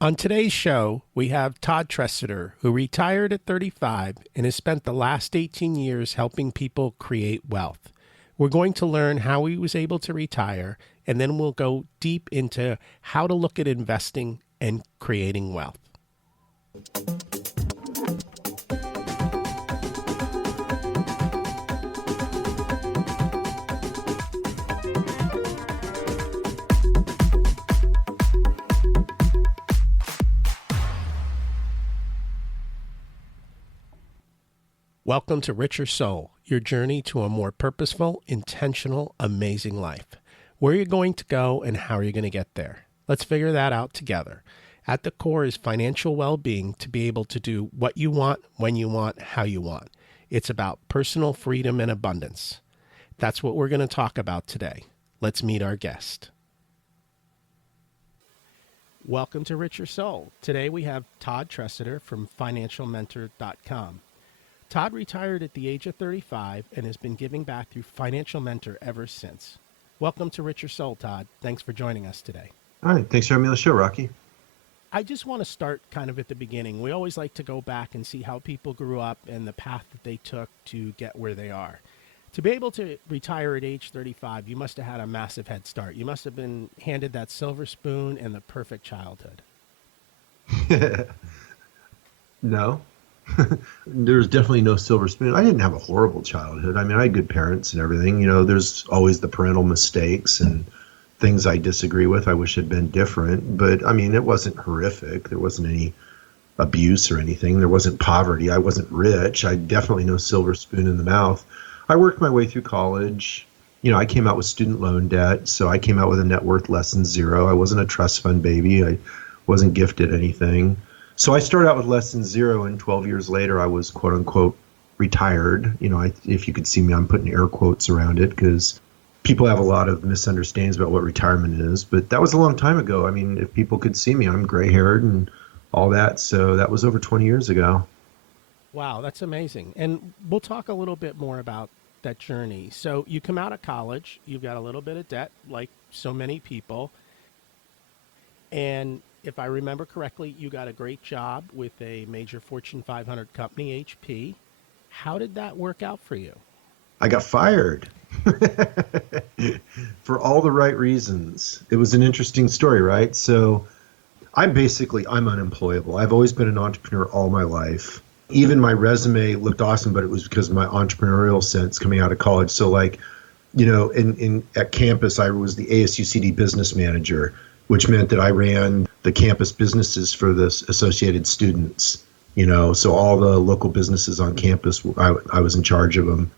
On today's show, we have Todd Tresidder, who retired at 35 and has spent the last 18 years helping people create wealth. We're going to learn how he was able to retire, and then we'll go deep into how to look at investing and creating wealth. Welcome to Richer Soul, your journey to a more purposeful, intentional, amazing life. Where are you going to go and how are you going to get there? Let's figure that out together. At the core is financial well-being to be able to do what you want, when you want, how you want. It's about personal freedom and abundance. That's what we're going to talk about today. Let's meet our guest. Welcome to Richer Soul. Today we have Todd Tresidder from financialmentor.com. Todd retired at the age of 35 and has been giving back through Financial Mentor ever since. Welcome to Richer Soul, Todd. Thanks for joining us today. All right. Thanks for having me on the show, Rocky. I just want to start kind of at the beginning. We always like to go back and see how people grew up and the path that they took to get where they are. To be able to retire at age 35, you must have had a massive head start. You must have been handed that silver spoon and the perfect childhood. No. There's definitely no silver spoon. I didn't have a horrible childhood. I mean, I had good parents and everything. You know, there's always the parental mistakes and things I disagree with. I wish had been different. But, I mean, it wasn't horrific. There wasn't any abuse or anything. There wasn't poverty. I wasn't rich. I definitely no silver spoon in the mouth. I worked my way through college. You know, I came out with student loan debt. So I came out with a net worth less than zero. I wasn't a trust fund baby. I wasn't gifted anything. So I started out with less than zero, and 12 years later, I was quote unquote retired. You know, if you could see me, I'm putting air quotes around it because people have a lot of misunderstandings about what retirement is. But that was a long time ago. I mean, if people could see me, I'm gray haired and all that. So that was over 20 years ago. Wow, that's amazing. And we'll talk a little bit more about that journey. So you come out of college, you've got a little bit of debt, like so many people. And if I remember correctly, you got a great job with a major Fortune 500 company, HP. How did that work out for you? I got fired for all the right reasons. It was an interesting story, right? So I'm unemployable. I've always been an entrepreneur all my life. Even my resume looked awesome, but it was because of my entrepreneurial sense coming out of college. So like, you know, at campus, I was the ASUCD business manager, which meant that I ran the campus businesses for the associated students, you know, so all the local businesses on campus, I was in charge of them.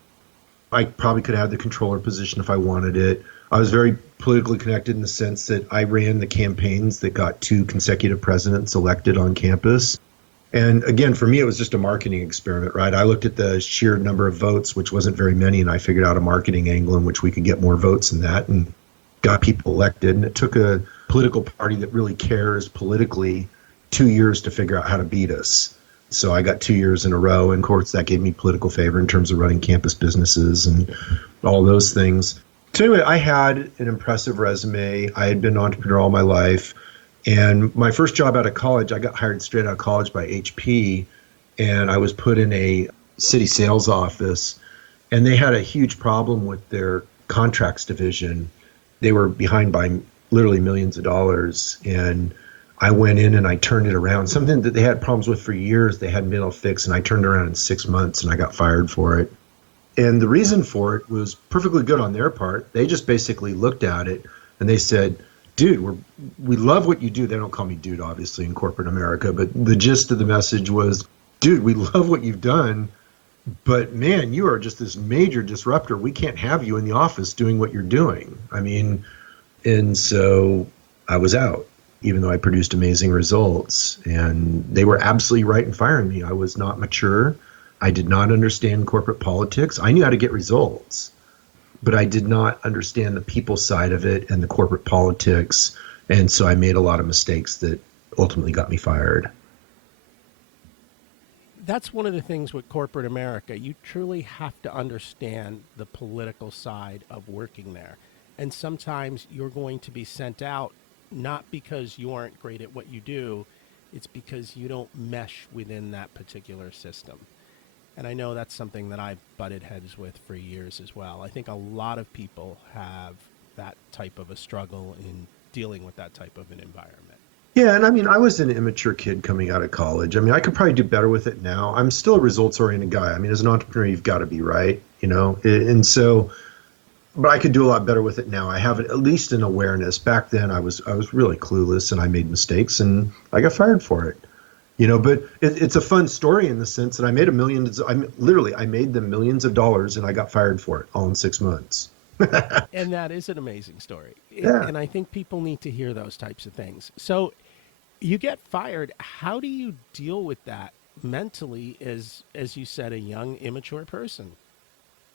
I probably could have the controller position if I wanted it. I was very politically connected in the sense that I ran the campaigns that got 2 consecutive presidents elected on campus. And again, for me, it was just a marketing experiment, right? I looked at the sheer number of votes, which wasn't very many, and I figured out a marketing angle in which we could get more votes than that and got people elected. And it took a political party that really cares politically 2 years to figure out how to beat us. So I got 2 years in a row. And of course, that gave me political favor in terms of running campus businesses and all those things. So anyway, I had an impressive resume. I had been an entrepreneur all my life. And my first job out of college, I got hired straight out of college by HP. And I was put in a city sales office. And they had a huge problem with their contracts division. They were behind by literally millions of dollars. And I went in and I turned it around. Something that they had problems with for years, they hadn't been able to fix. And I turned it around in 6 months and I got fired for it. And the reason for it was perfectly good on their part. They just basically looked at it and they said, dude, we love what you do. They don't call me dude, obviously, in corporate America. But the gist of the message was, dude, we love what you've done. But man, you are just this major disruptor. We can't have you in the office doing what you're doing. I mean, and so I was out, even though I produced amazing results. And they were absolutely right in firing me. I was not mature. I did not understand corporate politics. I knew how to get results, but I did not understand the people side of it and the corporate politics. And so I made a lot of mistakes that ultimately got me fired. That's one of the things with corporate America. You truly have to understand the political side of working there. And sometimes you're going to be sent out not because you aren't great at what you do, it's because you don't mesh within that particular system. And I know that's something that I've butted heads with for years as well. I think a lot of people have that type of a struggle in dealing with that type of an environment. Yeah, and I mean, I was an immature kid coming out of college. I mean, I could probably do better with it now. I'm still a results-oriented guy. I mean, as an entrepreneur, you've got to be right, you know? And so, but I could do a lot better with it now. I have at least an awareness. Back then, I was really clueless and I made mistakes and I got fired for it. You know, but it's a fun story in the sense that I made I made them millions of dollars and I got fired for it all in 6 months. And that is an amazing story. Yeah. And I think people need to hear those types of things. So you get fired. How do you deal with that mentally as you said, a young, immature person?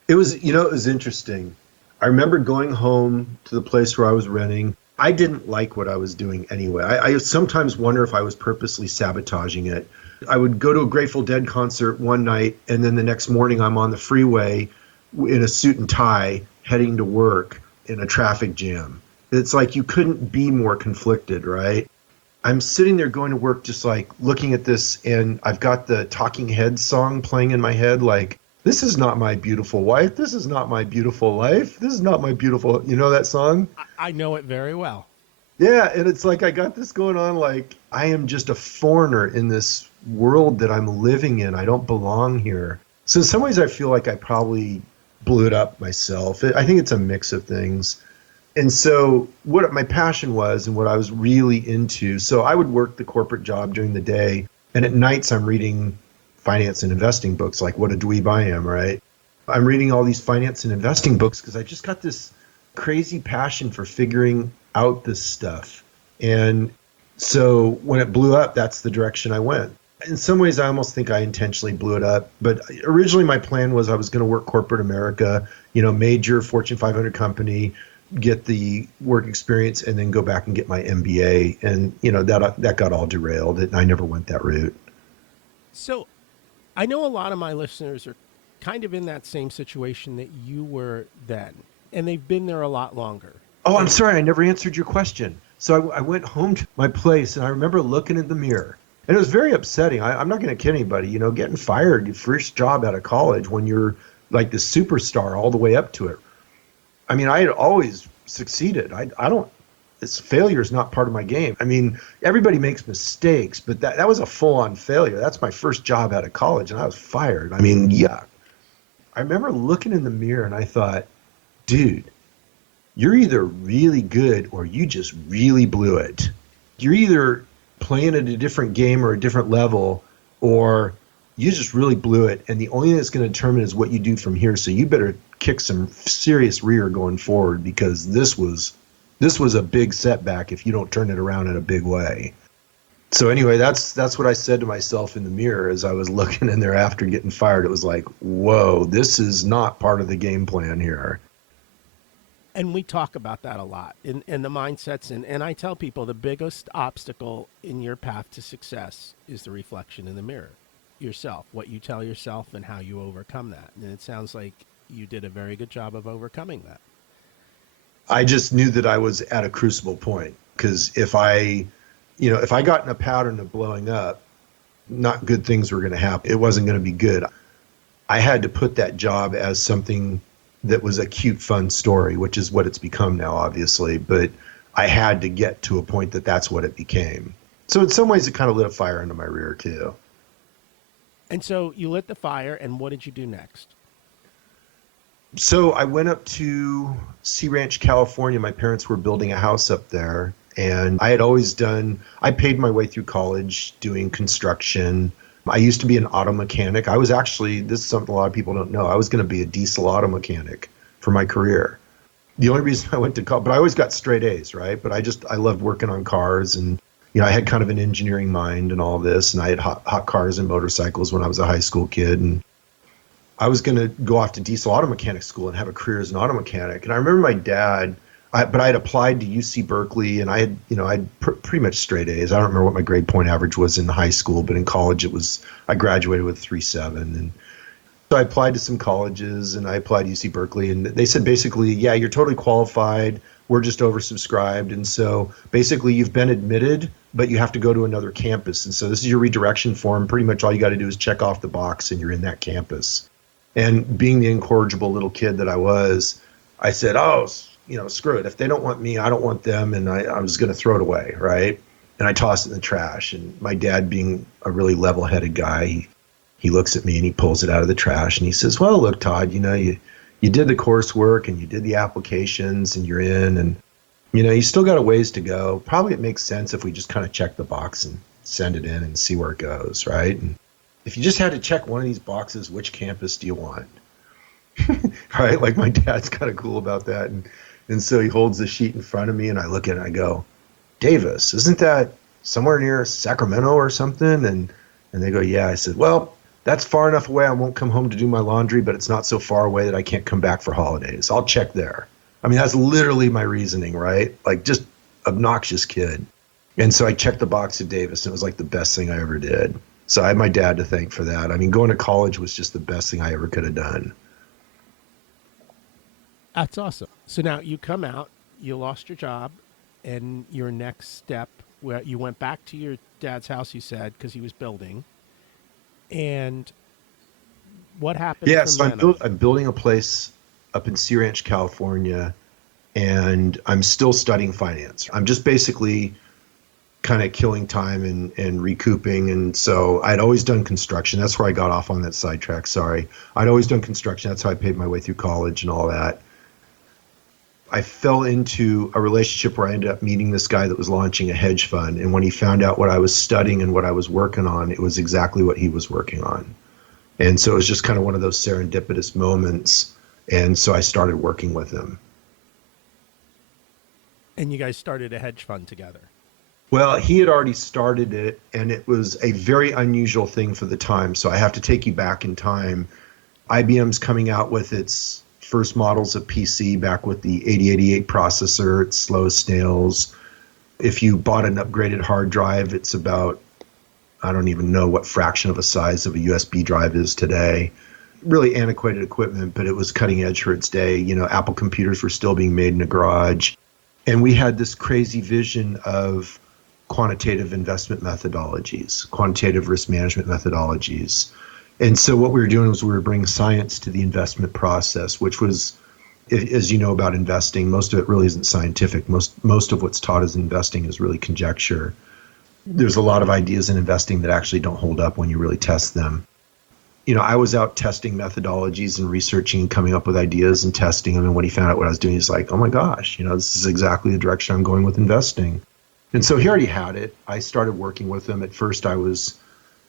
It was interesting. I remember going home to the place where I was renting. I didn't like what I was doing anyway. I sometimes wonder if I was purposely sabotaging it. I would go to a Grateful Dead concert one night, and then the next morning I'm on the freeway in a suit and tie heading to work in a traffic jam. It's like you couldn't be more conflicted, right? I'm sitting there going to work just like looking at this, and I've got the Talking Heads song playing in my head like, this is not my beautiful wife. This is not my beautiful life. This is not my beautiful, you know that song? I know it very well. Yeah, and it's like I got this going on like I am just a foreigner in this world that I'm living in. I don't belong here. So in some ways I feel like I probably blew it up myself. I think it's a mix of things. And so what my passion was and what I was really into, so I would work the corporate job during the day, and at nights I'm reading finance and investing books like What a Dweeb I Am, right? I'm reading all these finance and investing books because I just got this crazy passion for figuring out this stuff. And so when it blew up, that's the direction I went. In some ways, I almost think I intentionally blew it up. But originally my plan was I was going to work corporate America, you know, major Fortune 500 company, get the work experience, and then go back and get my MBA. And, you know, that got all derailed, and I never went that route. So I know a lot of my listeners are kind of in that same situation that you were then, and they've been there a lot longer. Oh, I'm sorry, I never answered your question. So I went home to my place, and I remember looking in the mirror. And it was very upsetting. I'm not going to kid anybody. You know, getting fired, your first job out of college when you're like the superstar all the way up to it. I mean, I had always succeeded. Failure is not part of my game. I mean, everybody makes mistakes, but that was a full-on failure. That's my first job out of college, and I was fired. I mean, yuck. I remember looking in the mirror, and I thought, dude, you're either really good or you just really blew it. You're either playing at a different game or a different level, or you just really blew it. And the only thing that's going to determine is what you do from here. So you better kick some serious rear going forward, because this was a big setback if you don't turn it around in a big way. So anyway, that's what I said to myself in the mirror as I was looking in there after getting fired. It was like, whoa, this is not part of the game plan here. And we talk about that a lot in the mindsets. And I tell people the biggest obstacle in your path to success is the reflection in the mirror, yourself, what you tell yourself and how you overcome that. And it sounds like you did a very good job of overcoming that. I just knew that I was at a crucible point, because if I got in a pattern of blowing up, not good things were going to happen. It wasn't going to be good. I had to put that job as something that was a cute, fun story, which is what it's become now, obviously. But I had to get to a point that that's what it became. So in some ways, it kind of lit a fire under my rear, too. And so you lit the fire, and what did you do next? So I went up to Sea Ranch, California. My parents were building a house up there. And I paid my way through college doing construction. I used to be an auto mechanic. This is something a lot of people don't know. I was going to be a diesel auto mechanic for my career. The only reason I went to college, but I always got straight A's, right? But I loved working on cars, and, you know, I had kind of an engineering mind and all this. And I had hot cars and motorcycles when I was a high school kid. And I was going to go off to diesel auto mechanic school and have a career as an auto mechanic. And I remember my dad, but I had applied to UC Berkeley, and I had pretty much straight A's. I don't remember what my grade point average was in high school, but in college I graduated with 3.7. And so I applied to some colleges, and I applied to UC Berkeley, and they said basically, yeah, you're totally qualified. we're just oversubscribed. And so basically you've been admitted, but you have to go to another campus. And so this is your redirection form. Pretty much all you got to do is check off the box and you're in that campus. And being the incorrigible little kid that I was, I said, oh, screw it. If they don't want me, I don't want them. And I was going to throw it away, right? And I tossed it in the trash. And my dad, being a really level-headed guy, he looks at me and he pulls it out of the trash and he says, well, look, Todd, you did the coursework and you did the applications and you're in, and you still got a ways to go. Probably it makes sense if we just kind of check the box and send it in and see where it goes, right? And if you just had to check one of these boxes, which campus do you want? Right? Like my dad's kind of cool about that. And so he holds the sheet in front of me and I look at it and I go, Davis, isn't that somewhere near Sacramento or something? And they go, yeah. I said, well, that's far enough away I won't come home to do my laundry, but it's not so far away that I can't come back for holidays. I'll check there. I mean, that's literally my reasoning, right? Like, just obnoxious kid. And so I checked the box at Davis, and it was like the best thing I ever did. So I have my dad to thank for that. I mean, going to college was just the best thing I ever could have done. That's awesome. So now you come out, you lost your job, and your next step, where you went back to your dad's house, you said, because he was building. And what happened? Yeah, so I'm building a place up in Sea Ranch, California, and I'm still studying finance. I'm just basically kind of killing time and recouping. And so I'd always done construction. That's where I got off on that sidetrack. Sorry. I'd always done construction. That's how I paid my way through college and all that. I fell into a relationship where I ended up meeting this guy that was launching a hedge fund. And when he found out what I was studying and what I was working on, it was exactly what he was working on. And so it was just kind of one of those serendipitous moments. And so I started working with him. And you guys started a hedge fund together. Well, he had already started it, and it was a very unusual thing for the time. So I have to take you back in time. IBM's coming out with its first models of PC back with the 8088 processor. It's slow as snails. If you bought an upgraded hard drive, it's about, I don't even know what fraction of a size of a USB drive is today. Really antiquated equipment, but it was cutting edge for its day. Apple computers were still being made in a garage. And we had this crazy vision of quantitative investment methodologies, quantitative risk management methodologies. And so what we were doing was we were bringing science to the investment process, which was, as you know about investing, most of it really isn't scientific. Most of what's taught as investing is really conjecture. There's a lot of ideas in investing that actually don't hold up when you really test them. I was out testing methodologies and researching and coming up with ideas and testing them. And when he found out what I was doing, he's like, oh my gosh, this is exactly the direction I'm going with investing. And so he already had it. I started working with him. At first, I was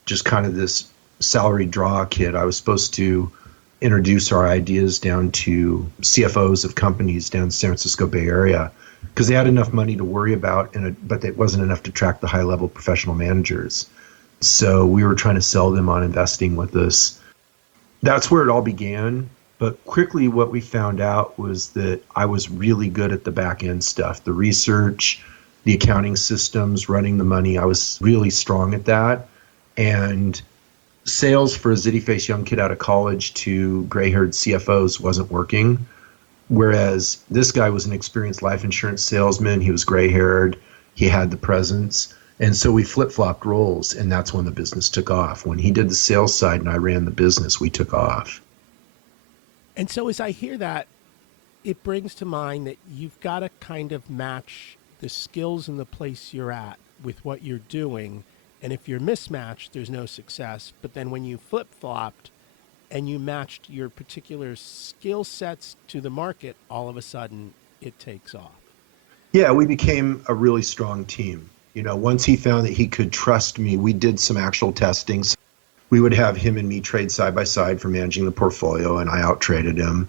just kind of this salaried draw kid. I was supposed to introduce our ideas down to CFOs of companies down in the San Francisco Bay Area because they had enough money to worry about, but it wasn't enough to attract the high-level professional managers. So we were trying to sell them on investing with us. That's where it all began. But quickly what we found out was that I was really good at the back-end stuff, the research, the accounting systems, running the money. I was really strong at that. And sales for a zitty-faced young kid out of college to gray-haired CFOs wasn't working. Whereas this guy was an experienced life insurance salesman. He was gray-haired. He had the presence. And so we flip-flopped roles, and that's when the business took off. When he did the sales side and I ran the business, we took off. And so as I hear that, it brings to mind that you've got to kind of match the skills in the place you're at with what you're doing. And if you're mismatched, there's no success. But then when you flip-flopped and you matched your particular skill sets to the market, all of a sudden it takes off. Yeah, we became a really strong team. Once he found that he could trust me, we did some actual testing. We would have him and me trade side by side for managing the portfolio, and I out-traded him.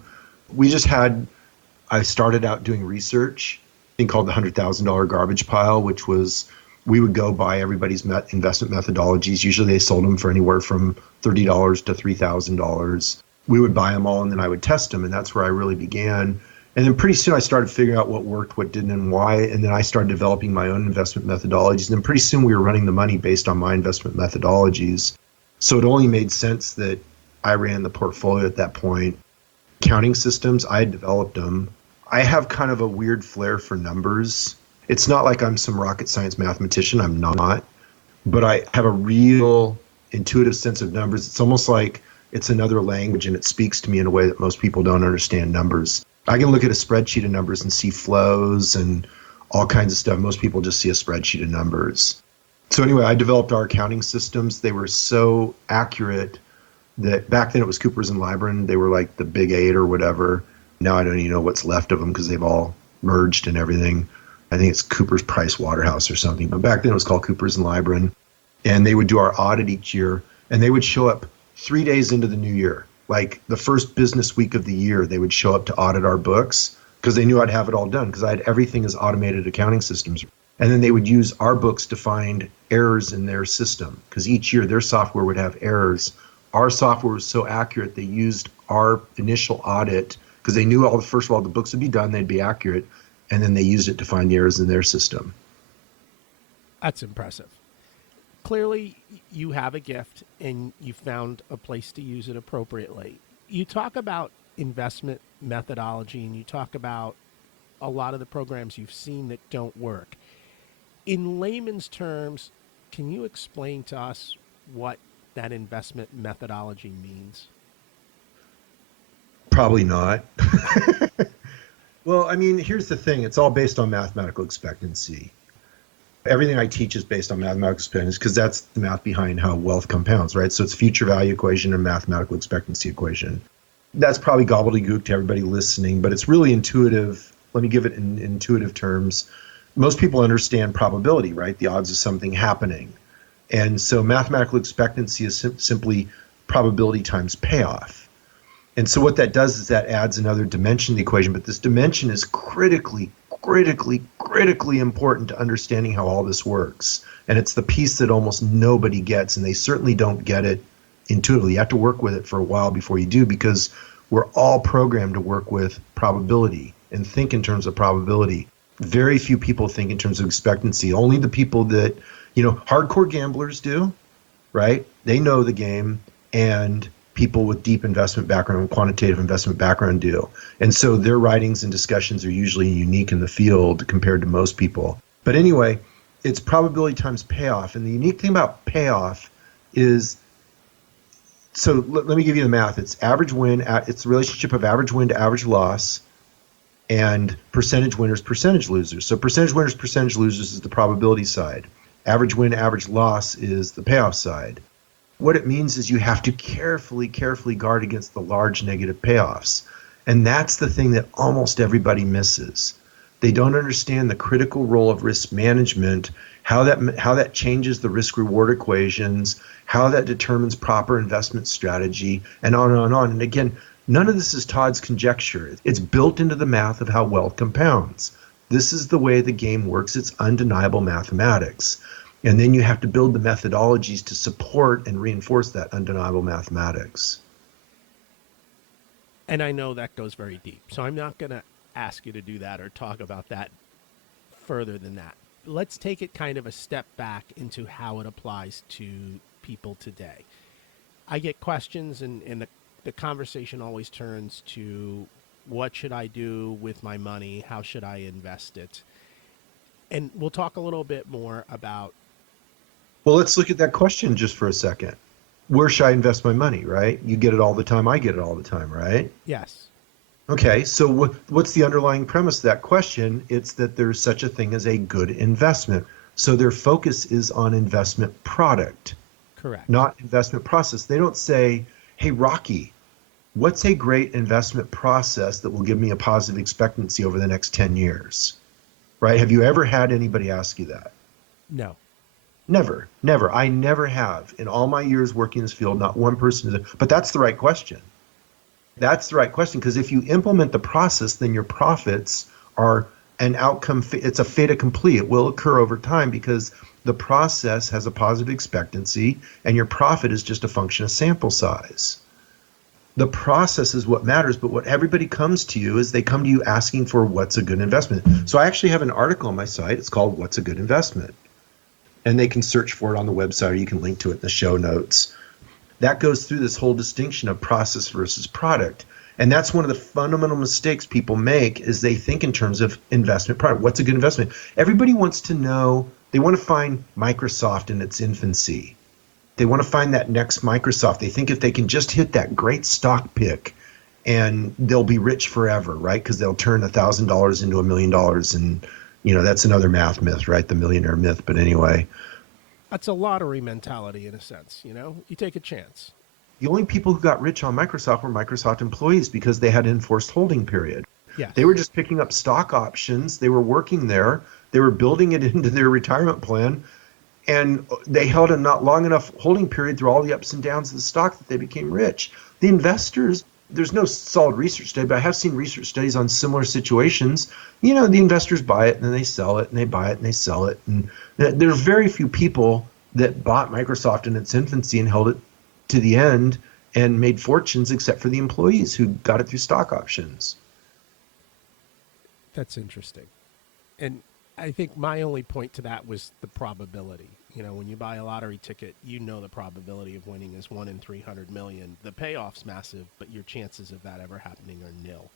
I started out doing research, a thing called the $100,000 garbage pile, which was we would go buy everybody's investment methodologies. Usually they sold them for anywhere from $30 to $3,000. We would buy them all, and then I would test them, and that's where I really began. And then pretty soon I started figuring out what worked, what didn't, and why. And then I started developing my own investment methodologies. And then pretty soon we were running the money based on my investment methodologies. So it only made sense that I ran the portfolio at that point. Accounting systems, I had developed them. I have kind of a weird flair for numbers. It's not like I'm some rocket science mathematician. I'm not. But I have a real intuitive sense of numbers. It's almost like it's another language and it speaks to me in a way that most people don't understand numbers. I can look at a spreadsheet of numbers and see flows and all kinds of stuff. Most people just see a spreadsheet of numbers. So anyway, I developed our accounting systems. They were so accurate that back then it was Coopers and Lybrand. They were like the big eight or whatever. Now I don't even know what's left of them because they've all merged and everything. I think it's Coopers Price Waterhouse or something. But back then it was called Coopers and Lybrand. And they would do our audit each year. And they would show up 3 days into the new year. Like the first business week of the year, they would show up to audit our books because they knew I'd have it all done because I had everything as automated accounting systems. And then they would use our books to find errors in their system because each year their software would have errors. Our software was so accurate, they used our initial audit because they knew first of all, the books would be done, they'd be accurate, and then they used it to find the errors in their system. That's impressive. Clearly, you have a gift and you found a place to use it appropriately. You talk about investment methodology and you talk about a lot of the programs you've seen that don't work. In layman's terms, can you explain to us what that investment methodology means? Probably not. Well, I mean, here's the thing. It's all based on mathematical expectancy. Everything I teach is based on mathematical expectancy because that's the math behind how wealth compounds, right? So it's future value equation and mathematical expectancy equation. That's probably gobbledygook to everybody listening, but it's really intuitive. Let me give it in intuitive terms. Most people understand probability, right? The odds of something happening. And so mathematical expectancy is simply probability times payoff. And so what that does is that adds another dimension to the equation, but this dimension is critically important to understanding how all this works. And it's the piece that almost nobody gets, and they certainly don't get it intuitively. You have to work with it for a while before you do, because we're all programmed to work with probability and think in terms of probability. Very few people think in terms of expectancy. Only the people that, hardcore gamblers do, right? They know the game, and people with deep investment background and quantitative investment background do. And so their writings and discussions are usually unique in the field compared to most people. But anyway, it's probability times payoff. And the unique thing about payoff is, so let me give you the math. It's average win, it's the relationship of average win to average loss, and percentage winners, percentage losers. So percentage winners, percentage losers is the probability side. Average win, average loss is the payoff side. What it means is you have to carefully guard against the large negative payoffs. And that's the thing that almost everybody misses. They don't understand the critical role of risk management, how that changes the risk-reward equations, how that determines proper investment strategy, and on and on and on. And again, none of this is Todd's conjecture. It's built into the math of how wealth compounds. This is the way the game works. It's undeniable mathematics. And then you have to build the methodologies to support and reinforce that undeniable mathematics. And I know that goes very deep. So I'm not going to ask you to do that or talk about that further than that. Let's take it kind of a step back into how it applies to people today. I get questions and the conversation always turns to, what should I do with my money? How should I invest it? And we'll talk a little bit more about. Well, let's look at that question just for a second. Where should I invest my money, right? You get it all the time. I get it all the time, right? Yes. Okay, so what's the underlying premise of that question? It's that there's such a thing as a good investment. So their focus is on investment product. Correct. Not investment process. They don't say, hey, Rocky, what's a great investment process that will give me a positive expectancy over the next 10 years? Right? Have you ever had anybody ask you that? No. Never. I never have. In all my years working in this field, not one person. But that's the right question. That's the right question, because if you implement the process, then your profits are an outcome. It's a fait accompli. It will occur over time because the process has a positive expectancy and your profit is just a function of sample size. The process is what matters, but what everybody comes to you is they come to you asking for what's a good investment. So I actually have an article on my site. It's called What's a Good Investment? And they can search for it on the website, or you can link to it in the show notes. That goes through this whole distinction of process versus product. And that's one of the fundamental mistakes people make is they think in terms of investment product. What's a good investment? Everybody wants to know, they want to find Microsoft in its infancy. They want to find that next Microsoft. They think if they can just hit that great stock pick and they'll be rich forever, right? Because they'll turn $1,000 into $1 million. And, that's another math myth, right? The millionaire myth. But anyway. That's a lottery mentality in a sense, You take a chance. The only people who got rich on Microsoft were Microsoft employees because they had enforced holding period. Yes. They were just picking up stock options. They were working there. They were building it into their retirement plan. And they held a not long enough holding period through all the ups and downs of the stock that they became rich. The investors, there's no solid research study, but I have seen research studies on similar situations. The investors buy it and then they sell it and they buy it and they sell it. And there are very few people that bought Microsoft in its infancy and held it to the end and made fortunes except for the employees who got it through stock options. That's interesting. And I think my only point to that was the probability. When you buy a lottery ticket, the probability of winning is 1 in 300 million. The payoff's massive, but your chances of that ever happening are nil.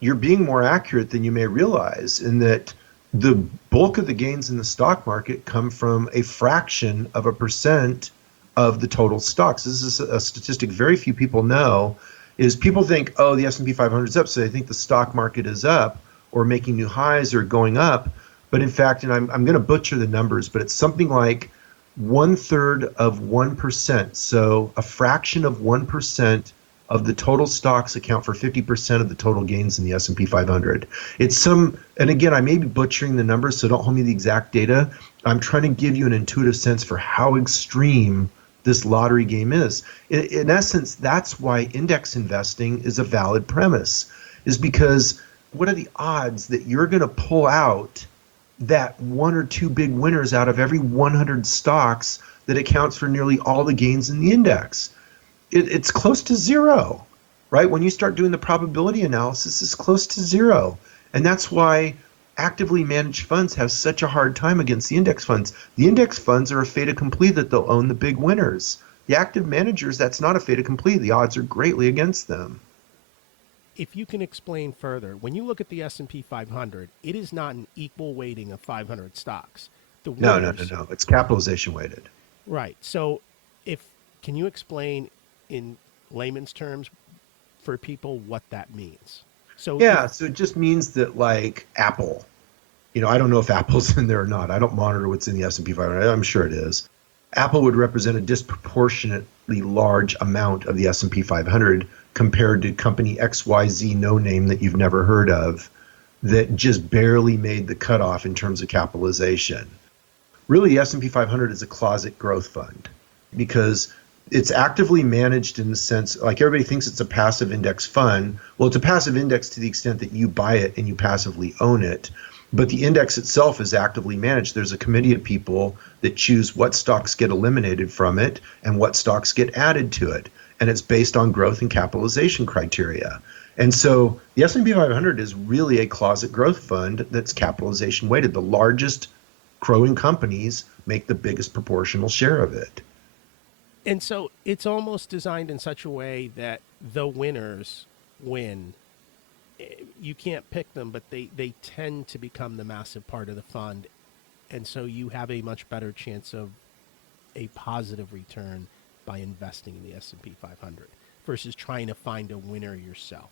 You're being more accurate than you may realize in that the bulk of the gains in the stock market come from a fraction of a percent of the total stocks. This is a statistic very few people know, is people think, oh, the S&P 500 is up, so they think the stock market is up or making new highs or going up. But in fact, and I'm going to butcher the numbers, but it's something like 1/3 of 1%. So a fraction of 1% of the total stocks account for 50% of the total gains in the S&P 500. And again, I may be butchering the numbers, so don't hold me the exact data. I'm trying to give you an intuitive sense for how extreme this lottery game is. In essence, that's why index investing is a valid premise, is because what are the odds that you're going to pull out that one or two big winners out of every 100 stocks that accounts for nearly all the gains in the index? It's close to zero, right? When you start doing the probability analysis, it's close to zero. And that's why actively managed funds have such a hard time against the index funds. The index funds are a fait accompli that they'll own the big winners. The active managers, that's not a fait accompli. The odds are greatly against them. If you can explain further, when you look at the S&P 500, it is not an equal weighting of 500 stocks. No. It's capitalization weighted. Right. So can you explain in layman's terms for people what that means? So it just means that like Apple, I don't know if Apple's in there or not. I don't monitor what's in the S&P 500. I'm sure it is. Apple would represent a disproportionately large amount of the S&P 500 compared to company XYZ no name that you've never heard of that just barely made the cutoff in terms of capitalization. Really, the S&P 500 is a closet growth fund because it's actively managed in the sense, like everybody thinks it's a passive index fund. Well, it's a passive index to the extent that you buy it and you passively own it. But the index itself is actively managed. There's a committee of people that choose what stocks get eliminated from it and what stocks get added to it. And it's based on growth and capitalization criteria. And so the S&P 500 is really a closet growth fund that's capitalization weighted. The largest growing companies make the biggest proportional share of it. And so it's almost designed in such a way that the winners win. You can't pick them, but they tend to become the massive part of the fund. And so you have a much better chance of a positive return by investing in the S&P 500 versus trying to find a winner yourself.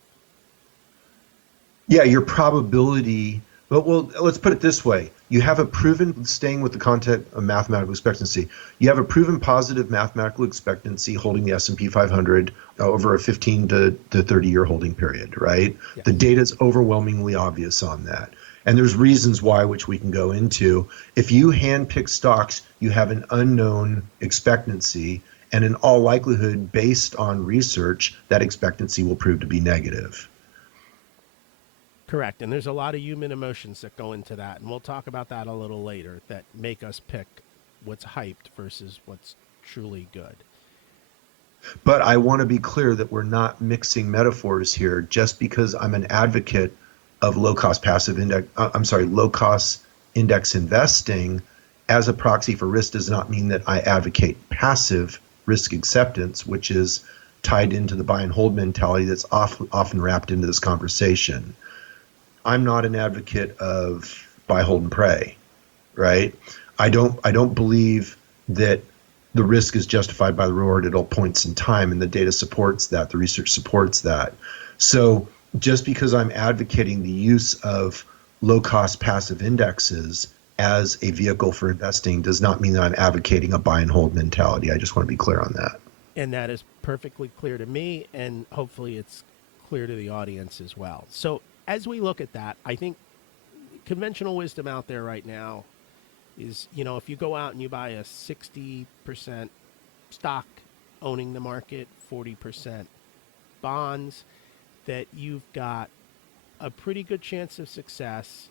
Yeah, your probability, well, let's put it this way. You have a proven, staying with the content of mathematical expectancy, you have a proven positive mathematical expectancy holding the S&P 500 over a 15 to 30-year holding period, right? Yes. The data is overwhelmingly obvious on that. And there's reasons why, which we can go into. If you handpick stocks, you have an unknown expectancy. And in all likelihood, based on research, that expectancy will prove to be negative. Correct. And there's a lot of human emotions that go into that. And we'll talk about that a little later that make us pick what's hyped versus what's truly good. But I want to be clear that we're not mixing metaphors here. Just because I'm an advocate of low-cost index investing as a proxy for risk does not mean that I advocate passive risk acceptance, which is tied into the buy and hold mentality that's often wrapped into this conversation. I'm not an advocate of buy, hold, and pray, right? I don't believe that the risk is justified by the reward at all points in time, and the data supports that, the research supports that. So just because I'm advocating the use of low-cost passive indexes as a vehicle for investing does not mean that I'm advocating a buy and hold mentality. I just want to be clear on that. And that is perfectly clear to me, and hopefully it's clear to the audience as well. So as we look at that, I think conventional wisdom out there right now is, if you go out and you buy a 60% stock owning the market, 40% bonds, that you've got a pretty good chance of success.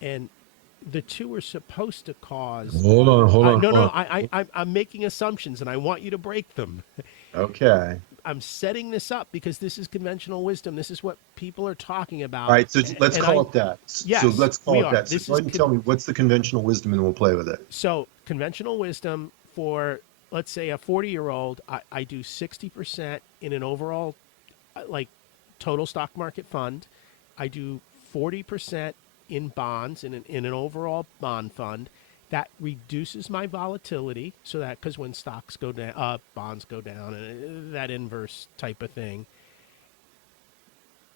And the two are supposed to cause. Hold on. No. I'm making assumptions, and I want you to break them. Okay. I'm setting this up because this is conventional wisdom. This is what people are talking about. All right, so let's call it that. Yes, so let's call it that. So this go ahead and tell me what's the conventional wisdom, and we'll play with it. So conventional wisdom for, let's say, a 40-year-old, I do 60% in an overall, like, total stock market fund. I do 40% in bonds in an overall bond fund. That reduces my volatility, so that, because when stocks go down, bonds go down, and that inverse type of thing.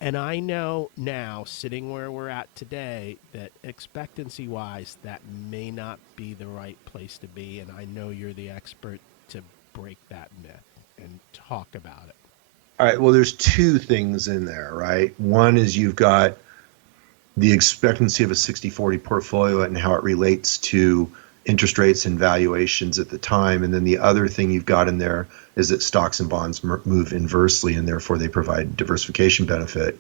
And I know now, sitting where we're at today, that expectancy-wise, that may not be the right place to be. And I know you're the expert to break that myth and talk about it. All right, well, there's two things in there, right? One is you've got the expectancy of a 60-40 portfolio and how it relates to interest rates and valuations at the time. And then the other thing you've got in there is that stocks and bonds move inversely, and therefore they provide diversification benefit.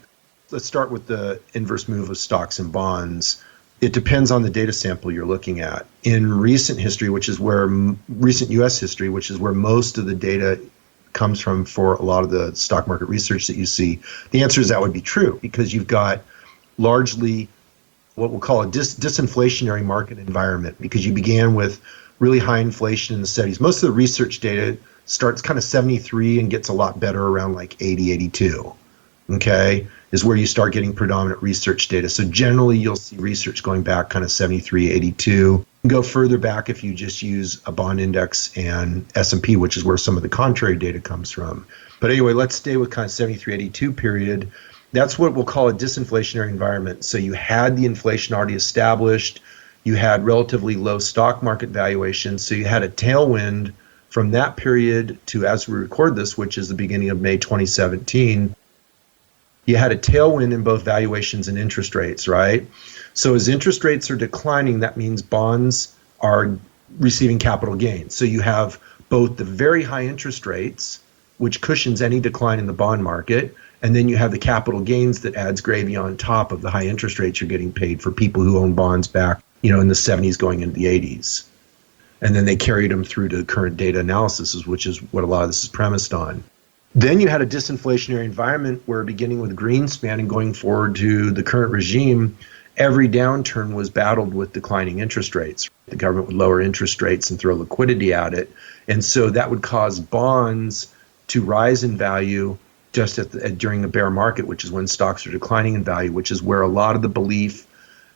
Let's start with the inverse move of stocks and bonds. It depends on the data sample you're looking at. In recent history, recent US history, which is where most of the data comes from for a lot of the stock market research that you see, the answer is that would be true, because you've got largely what we'll call a disinflationary market environment, because you began with really high inflation in the 70s. Most of the research data starts kind of 73 and gets a lot better around like 80, 82, okay, is where you start getting predominant research data. So generally you'll see research going back kind of 73, 82. You can go further back if you just use a bond index and S&P, which is where some of the contrary data comes from. But anyway, let's stay with kind of 73, 82 period. That's what we'll call a disinflationary environment. So you had the inflation already established, you had relatively low stock market valuations, so you had a tailwind from that period to, as we record this, which is the beginning of May 2017, you had a tailwind in both valuations and interest rates, right? So as interest rates are declining, that means bonds are receiving capital gains. So you have both the very high interest rates, which cushions any decline in the bond market, and then you have the capital gains that adds gravy on top of the high interest rates you're getting paid for people who own bonds back, in the 70s going into the 80s. And then they carried them through to current data analysis, which is what a lot of this is premised on. Then you had a disinflationary environment where, beginning with Greenspan and going forward to the current regime, every downturn was battled with declining interest rates. The government would lower interest rates and throw liquidity at it. And so that would cause bonds to rise in value just during the bear market, which is when stocks are declining in value, which is where a lot of the belief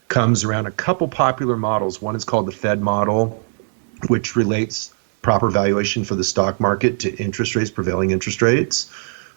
comes around a couple popular models. One is called the Fed model, which relates proper valuation for the stock market to interest rates, prevailing interest rates.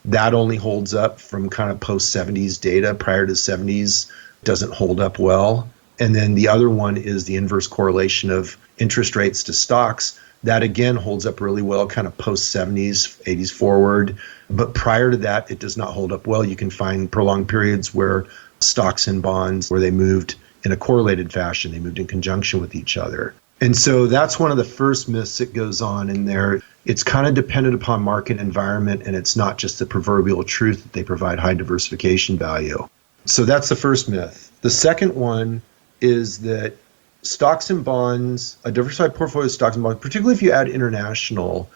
That only holds up from kind of post-70s data. Prior to 70s, doesn't hold up well. And then the other one is the inverse correlation of interest rates to stocks. That again holds up really well, kind of post-70s, 80s forward. But prior to that, it does not hold up well. You can find prolonged periods where stocks and bonds, where they moved in a correlated fashion, they moved in conjunction with each other. And so that's one of the first myths that goes on in there. It's kind of dependent upon market environment, and it's not just the proverbial truth that they provide high diversification value. So that's the first myth. The second one is that stocks and bonds, a diversified portfolio of stocks and bonds, particularly if you add international,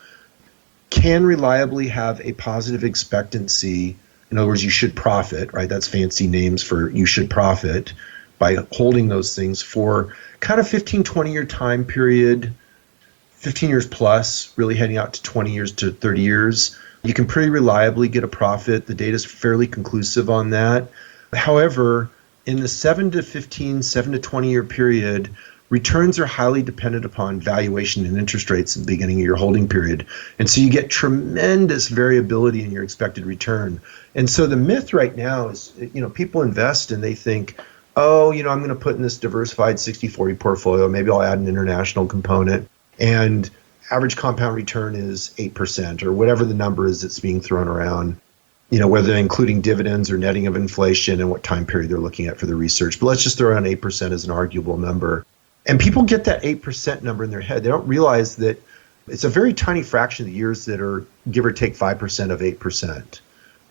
can reliably have a positive expectancy. In other words, you should profit, right? That's fancy names for you should profit by holding those things for kind of 15, 20-year time period, 15 years plus, really heading out to 20 years to 30 years, You can pretty reliably get a profit. The data is fairly conclusive on that. However, in the 7 to 15, 7 to 20-year period, returns are highly dependent upon valuation and interest rates at the beginning of your holding period. And so you get tremendous variability in your expected return. And so the myth right now is, people invest and they think, oh, I'm going to put in this diversified 60-40 portfolio. Maybe I'll add an international component. And average compound return is 8% or whatever the number is that's being thrown around, whether including dividends or netting of inflation and what time period they're looking at for the research. But let's just throw around 8% as an arguable number. And people get that 8% number in their head. They don't realize that it's a very tiny fraction of the years that are give or take 5% of 8%.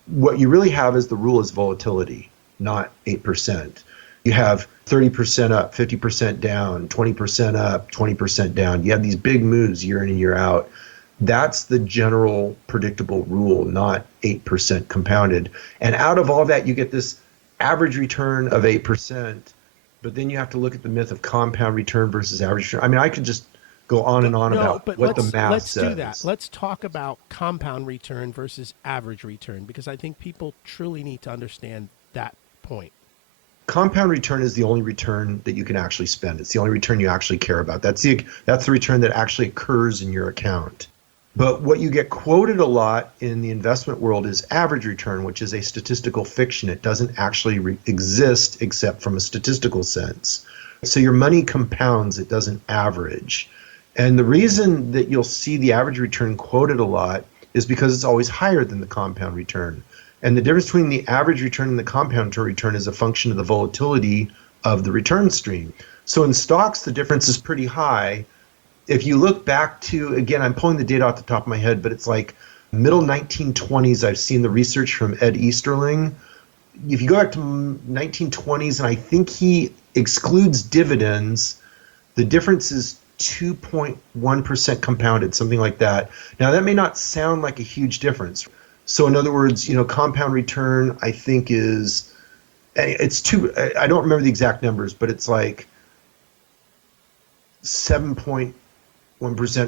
What you really have is the rule is volatility, not 8%. You have 30% up, 50% down, 20% up, 20% down. You have these big moves year in and year out. That's the general predictable rule, not 8% compounded. And out of all that, you get this average return of 8%. But then you have to look at the myth of compound return versus average return. I mean, I could just go on and on about what the math says. Let's do that. Let's talk about compound return versus average return, because I think people truly need to understand that point. Compound return is the only return that you can actually spend. It's the only return you actually care about. That's the return that actually occurs in your account. But what you get quoted a lot in the investment world is average return, which is a statistical fiction. It doesn't actually exist except from a statistical sense. So your money compounds, it doesn't average. And the reason that you'll see the average return quoted a lot is because it's always higher than the compound return. And the difference between the average return and the compound return is a function of the volatility of the return stream. So in stocks, the difference is pretty high. If you look back to, again, I'm pulling the data off the top of my head, but it's like middle 1920s, I've seen the research from Ed Easterling. If you go back to 1920s, and I think he excludes dividends, the difference is 2.1% compounded, something like that. Now, that may not sound like a huge difference. So in other words, compound return, I think is, I don't remember the exact numbers, but it's like 7.1%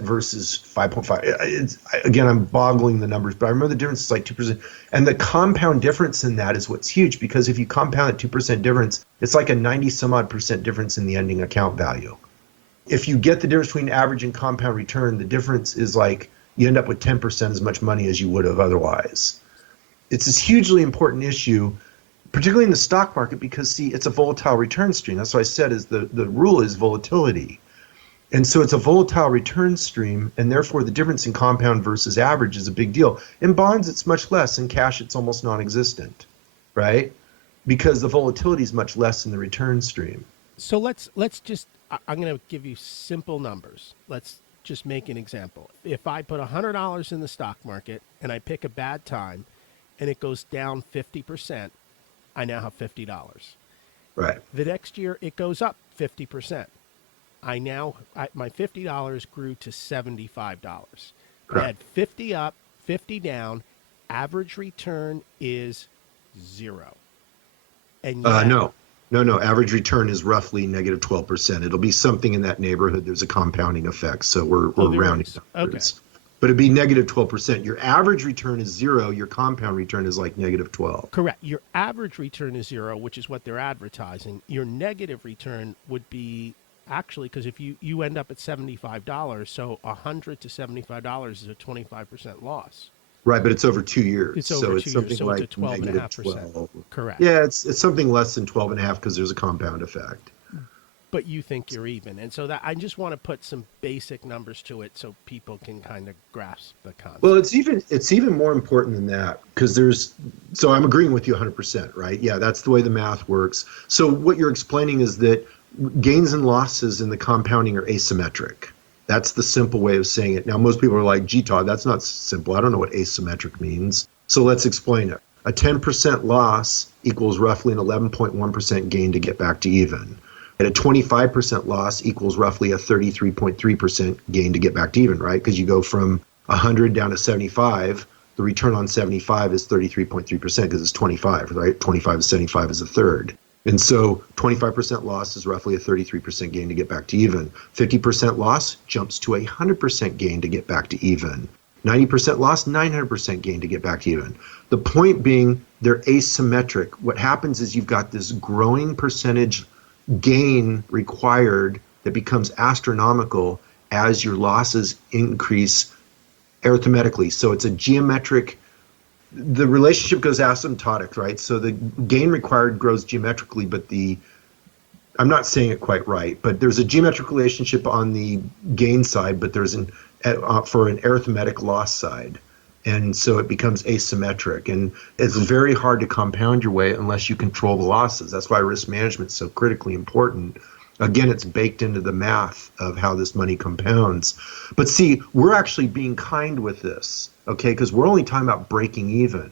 versus 5.5. Again, I'm boggling the numbers, but I remember the difference is like 2%. And the compound difference in that is what's huge, because if you compound at 2% difference, it's like a 90 some odd percent difference in the ending account value. If you get the difference between average and compound return, the difference is like you end up with 10% as much money as you would have otherwise. It's this hugely important issue, particularly in the stock market, because see, it's a volatile return stream. That's what I said is the rule is volatility. And so it's a volatile return stream, and therefore the difference in compound versus average is a big deal. In bonds, it's much less. In cash, it's almost non-existent, right? Because the volatility is much less in the return stream. So let's just, I'm going to give you simple numbers. Let's just make an example. If I put $100 in the stock market and I pick a bad time and it goes down 50%, I now have $50. Right. The next year it goes up 50%. My $50 grew to $75. Correct. I had 50 up, 50 down. Average return is 0. And no. Average return is roughly negative 12%. It'll be something in that neighborhood. There's a compounding effect, so we're rounding numbers. Okay. But it'd be negative 12%. Your average return is 0. Your compound return is like negative 12. Correct. Your average return is 0, which is what they're advertising. Your negative return would be actually, because if you end up at $75, so $100 to $75 is a 25% loss. Right, but it's over 2 years. It's over 2 years, something so like it's a 12.5%. Correct. Yeah, it's something less than 12.5 because there's a compound effect. But you think you're even. And so that I just want to put some basic numbers to it so people can kind of grasp the concept. Well, it's even more important than that, because so I'm agreeing with you 100%, right? Yeah, that's the way the math works. So what you're explaining is that gains and losses in the compounding are asymmetric. That's the simple way of saying it. Now, most people are like, gee, Todd, that's not simple. I don't know what asymmetric means. So let's explain it. A 10% loss equals roughly an 11.1% gain to get back to even. And a 25% loss equals roughly a 33.3% gain to get back to even, right? Because you go from 100 down to 75. The return on 75 is 33.3% because it's 25, right? 25 to 75 is a third. And so 25% loss is roughly a 33% gain to get back to even. 50% loss jumps to a 100% gain to get back to even. 90% loss, 900% gain to get back to even. The point being, they're asymmetric. What happens is you've got this growing percentage gain required that becomes astronomical as your losses increase arithmetically. So it's a geometric, the relationship goes asymptotic, right? So the gain required grows geometrically, but I'm not saying it quite right, but there's a geometric relationship on the gain side, but there's for an arithmetic loss side. And so it becomes asymmetric, and it's very hard to compound your way unless you control the losses. That's why risk management is so critically important. Again, it's baked into the math of how this money compounds. But see, we're actually being kind with this, okay? Because we're only talking about breaking even,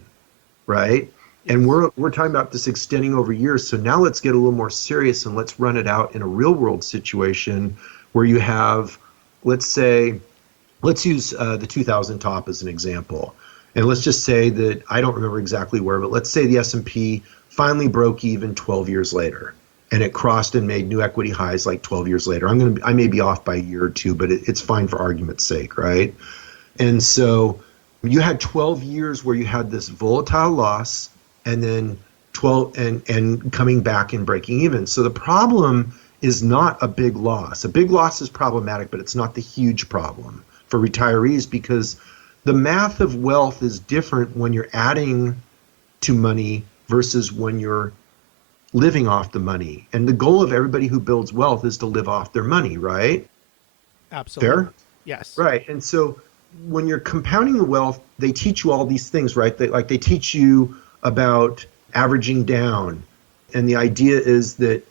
right? And we're talking about this extending over years. So now let's get a little more serious and let's run it out in a real world situation where you have, let's use the 2000 top as an example. And let's just say that, I don't remember exactly where, but let's say the S&P finally broke even 12 years later. And it crossed and made new equity highs like 12 years later. I may be off by a year or two, but it's fine for argument's sake, right? And so you had 12 years where you had this volatile loss, and then 12 and coming back and breaking even. So the problem is not a big loss. A big loss is problematic, but it's not the huge problem for retirees, because the math of wealth is different when you're adding to money versus when you're living off the money. And the goal of everybody who builds wealth is to live off their money, right? Absolutely. Fair? Yes. Right. And so when you're compounding the wealth, they teach you all these things, right? They teach you about averaging down. And the idea is that,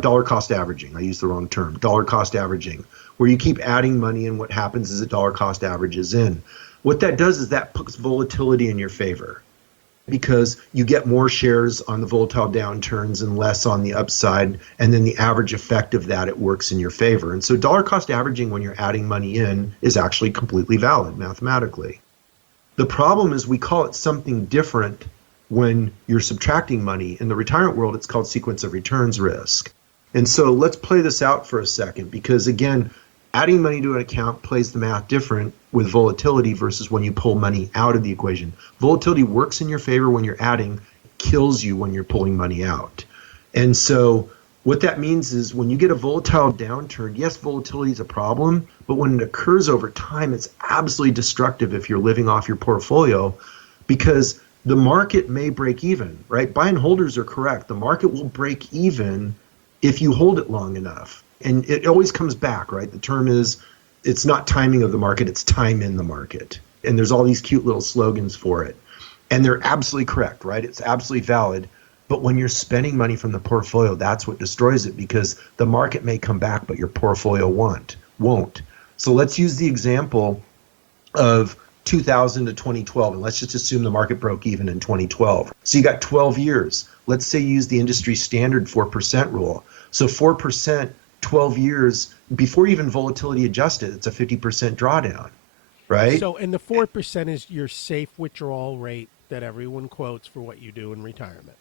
dollar cost averaging. I used the wrong term. Dollar cost averaging, where you keep adding money, and what happens is that dollar cost averages in. What that does is that puts volatility in your favor, because you get more shares on the volatile downturns and less on the upside, and then the average effect of that, it works in your favor. And so dollar cost averaging when you're adding money in is actually completely valid mathematically. The problem is we call it something different when you're subtracting money. In the retirement world, it's called sequence of returns risk. And so let's play this out for a second, because again, adding money to an account plays the math different with volatility versus when you pull money out of the equation. Volatility works in your favor when you're adding, kills you when you're pulling money out. And so what that means is when you get a volatile downturn, yes, volatility is a problem, but when it occurs over time, it's absolutely destructive if you're living off your portfolio, because the market may break even, right? Buy and holders are correct. The market will break even if you hold it long enough. And it always comes back, right? The term is, it's not timing of the market, it's time in the market. And there's all these cute little slogans for it. And they're absolutely correct, right? It's absolutely valid. But when you're spending money from the portfolio, that's what destroys it, because the market may come back, but your portfolio won't. So let's use the example of 2000 to 2012, and let's just assume the market broke even in 2012. So you got 12 years. Let's say you use the industry standard 4% rule. So 4%, 12 years, before even volatility adjusted, it's a 50% drawdown, right? So, and the 4% is your safe withdrawal rate that everyone quotes for what you do in retirement.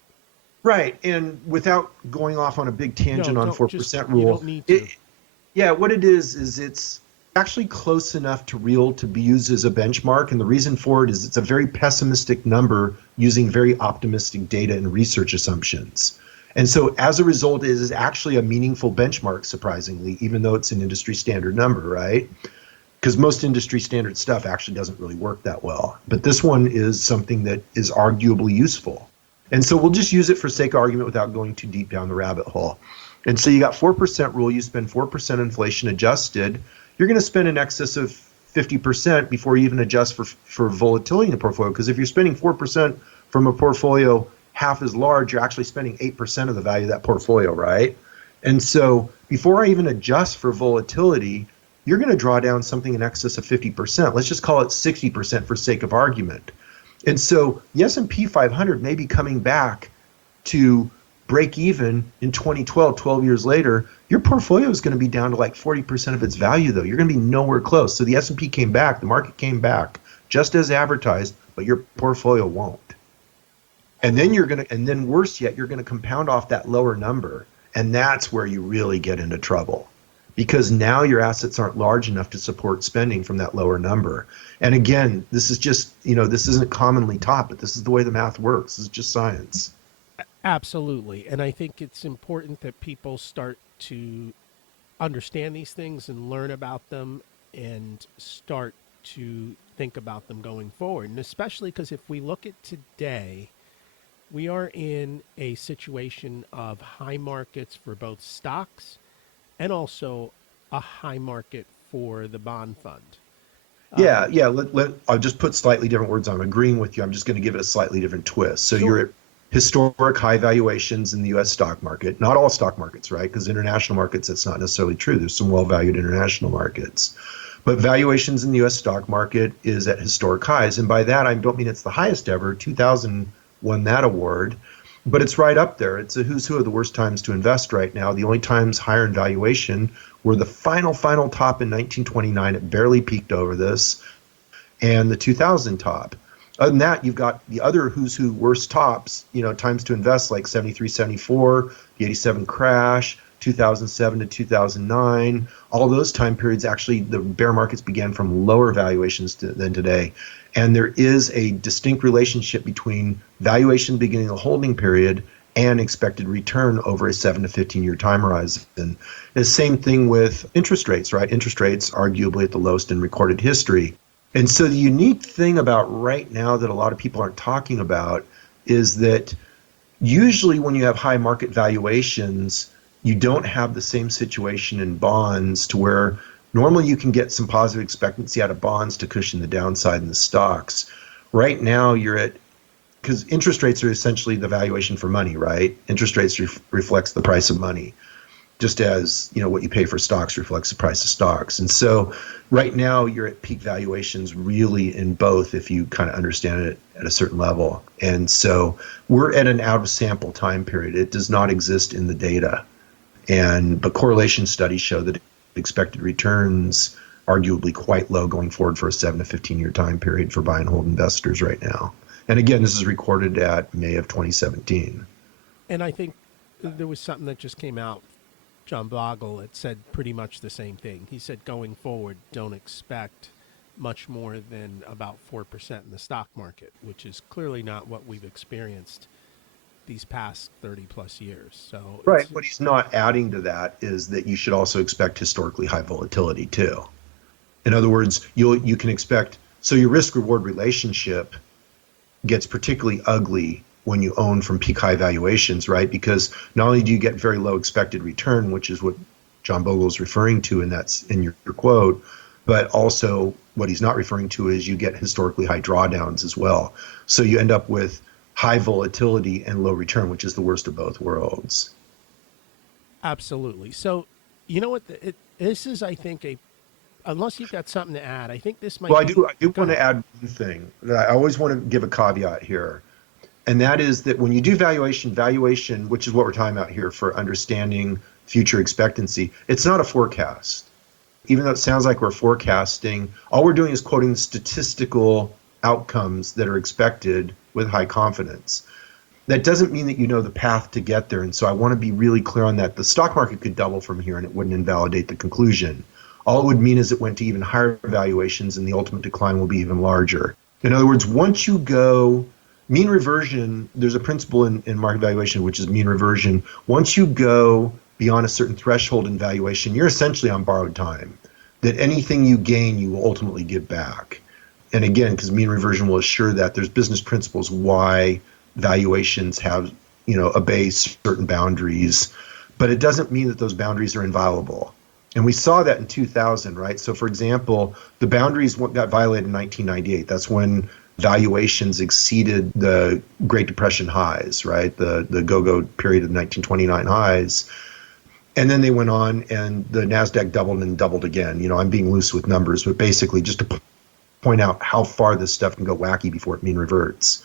Right, and without going off on a big tangent on 4% rule, you don't need to. What it is it's actually close enough to real to be used as a benchmark. And the reason for it is it's a very pessimistic number using very optimistic data and research assumptions. And so as a result, it is actually a meaningful benchmark, surprisingly, even though it's an industry standard number, right? Because most industry standard stuff actually doesn't really work that well. But this one is something that is arguably useful. And so we'll just use it for sake of argument without going too deep down the rabbit hole. And so you got 4% rule, you spend 4% inflation adjusted, you're going to spend in excess of 50% before you even adjust for volatility in the portfolio. Because if you're spending 4% from a portfolio half as large, you're actually spending 8% of the value of that portfolio, right? And so before I even adjust for volatility, you're going to draw down something in excess of 50%. Let's just call it 60% for sake of argument. And so the S&P 500 may be coming back to break even in 2012, 12 years later. Your portfolio is going to be down to like 40% of its value, though. You're going to be nowhere close. So the S&P came back, the market came back just as advertised, but your portfolio won't. And then worse yet, you're going to compound off that lower number. And that's where you really get into trouble, because now your assets aren't large enough to support spending from that lower number. And again, this is just, this isn't commonly taught, but this is the way the math works. This is just science. Absolutely. And I think it's important that people start to understand these things and learn about them and start to think about them going forward. And especially because if we look at today, we are in a situation of high markets for both stocks and also a high market for the bond fund. Yeah, yeah. I'll just put slightly different words on. I'm agreeing with you. I'm just going to give it a slightly different twist. So you're Sure. at historic high valuations in the U.S. stock market. Not all stock markets, right? Because international markets, that's not necessarily true. There's some well-valued international markets. But valuations in the U.S. stock market is at historic highs. And by that, I don't mean it's the highest ever. 2000 won that award. But it's right up there. It's a who's who of the worst times to invest right now. The only times higher in valuation were the final top in 1929. It barely peaked over this, and the 2000 top. Other than that, you've got the other who's who worst tops, times to invest like 73, 74, the 87 crash, 2007 to 2009. All those time periods, actually, the bear markets began from lower valuations than today. And there is a distinct relationship between valuation beginning the holding period and expected return over a 7 to 15-year time horizon. The same thing with interest rates, right? Interest rates arguably at the lowest in recorded history. And so the unique thing about right now that a lot of people aren't talking about is that usually when you have high market valuations, you don't have the same situation in bonds to where normally you can get some positive expectancy out of bonds to cushion the downside in the stocks. Right now you're at, because interest rates are essentially the valuation for money, right? Interest rates reflects the price of money, just as what you pay for stocks reflects the price of stocks. And so right now you're at peak valuations really in both if you kind of understand it at a certain level. And so we're at an out of sample time period. It does not exist in the data. But correlation studies show that expected returns arguably quite low going forward for a 7 to 15-year time period for buy and hold investors right now. And again, this is recorded at May of 2017. And I think there was something that just came out, John Bogle, it said pretty much the same thing. He said going forward, don't expect much more than about 4% in the stock market, which is clearly not what we've experienced these past 30 plus years. So Right. What he's not adding to that is that you should also expect historically high volatility too. In other words, you can expect, so your risk reward relationship gets particularly ugly when you own from peak high valuations, right? Because not only do you get very low expected return, which is what John Bogle is referring to, and that's in your quote, but also what he's not referring to is you get historically high drawdowns as well. So you end up with high volatility and low return, which is the worst of both worlds. absolutely. So you know what? This is, I think, unless you've got something to add, I think this might Well, I be. do Go want to ahead. add one thing. I always want to give a caveat here. And that is that when you do valuation, which is what we're talking about here for understanding future expectancy, it's not a forecast. Even though it sounds like we're forecasting, all we're doing is quoting statistical outcomes that are expected with high confidence. That doesn't mean that you know the path to get there. And so I want to be really clear on that. The stock market could double from here and it wouldn't invalidate the conclusion. All it would mean is it went to even higher valuations and the ultimate decline will be even larger. In other words, once you go mean reversion, there's a principle in market valuation, which is mean reversion. Once you go beyond a certain threshold in valuation, you're essentially on borrowed time, that anything you gain, you will ultimately give back. And again, because mean reversion will assure that there's business principles why valuations have, obey certain boundaries, but it doesn't mean that those boundaries are inviolable. And we saw that in 2000, right? So for example, the boundaries got violated in 1998. That's when valuations exceeded the Great Depression highs, right? The go-go period of 1929 highs. And then they went on and the NASDAQ doubled and doubled again. I'm being loose with numbers, but basically just to point out how far this stuff can go wacky before it mean reverts.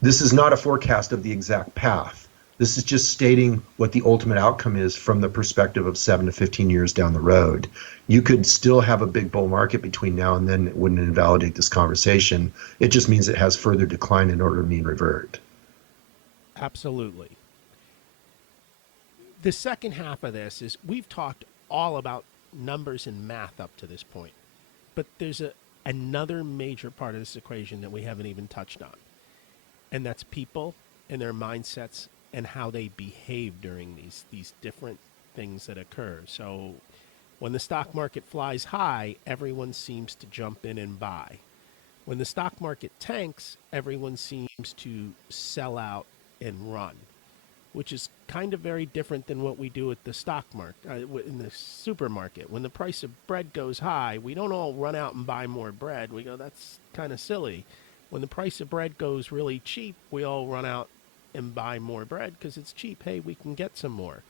This is not a forecast of the exact path. This is just stating what the ultimate outcome is from the perspective of 7 to 15 years down the road. You could still have a big bull market between now and then. It wouldn't invalidate this conversation. It just means it has further decline in order to mean revert. Absolutely. The second half of this is we've talked all about numbers and math up to this point. But there's another major part of this equation that we haven't even touched on, and that's people and their mindsets and how they behave during these different things that occur. So when the stock market flies high, everyone seems to jump in and buy. When the stock market tanks, everyone seems to sell out and run, which is kind of very different than what we do at the stock market, in the supermarket. When the price of bread goes high, we don't all run out and buy more bread. We go, that's kind of silly. When the price of bread goes really cheap, we all run out and buy more bread because it's cheap. Hey, we can get some more.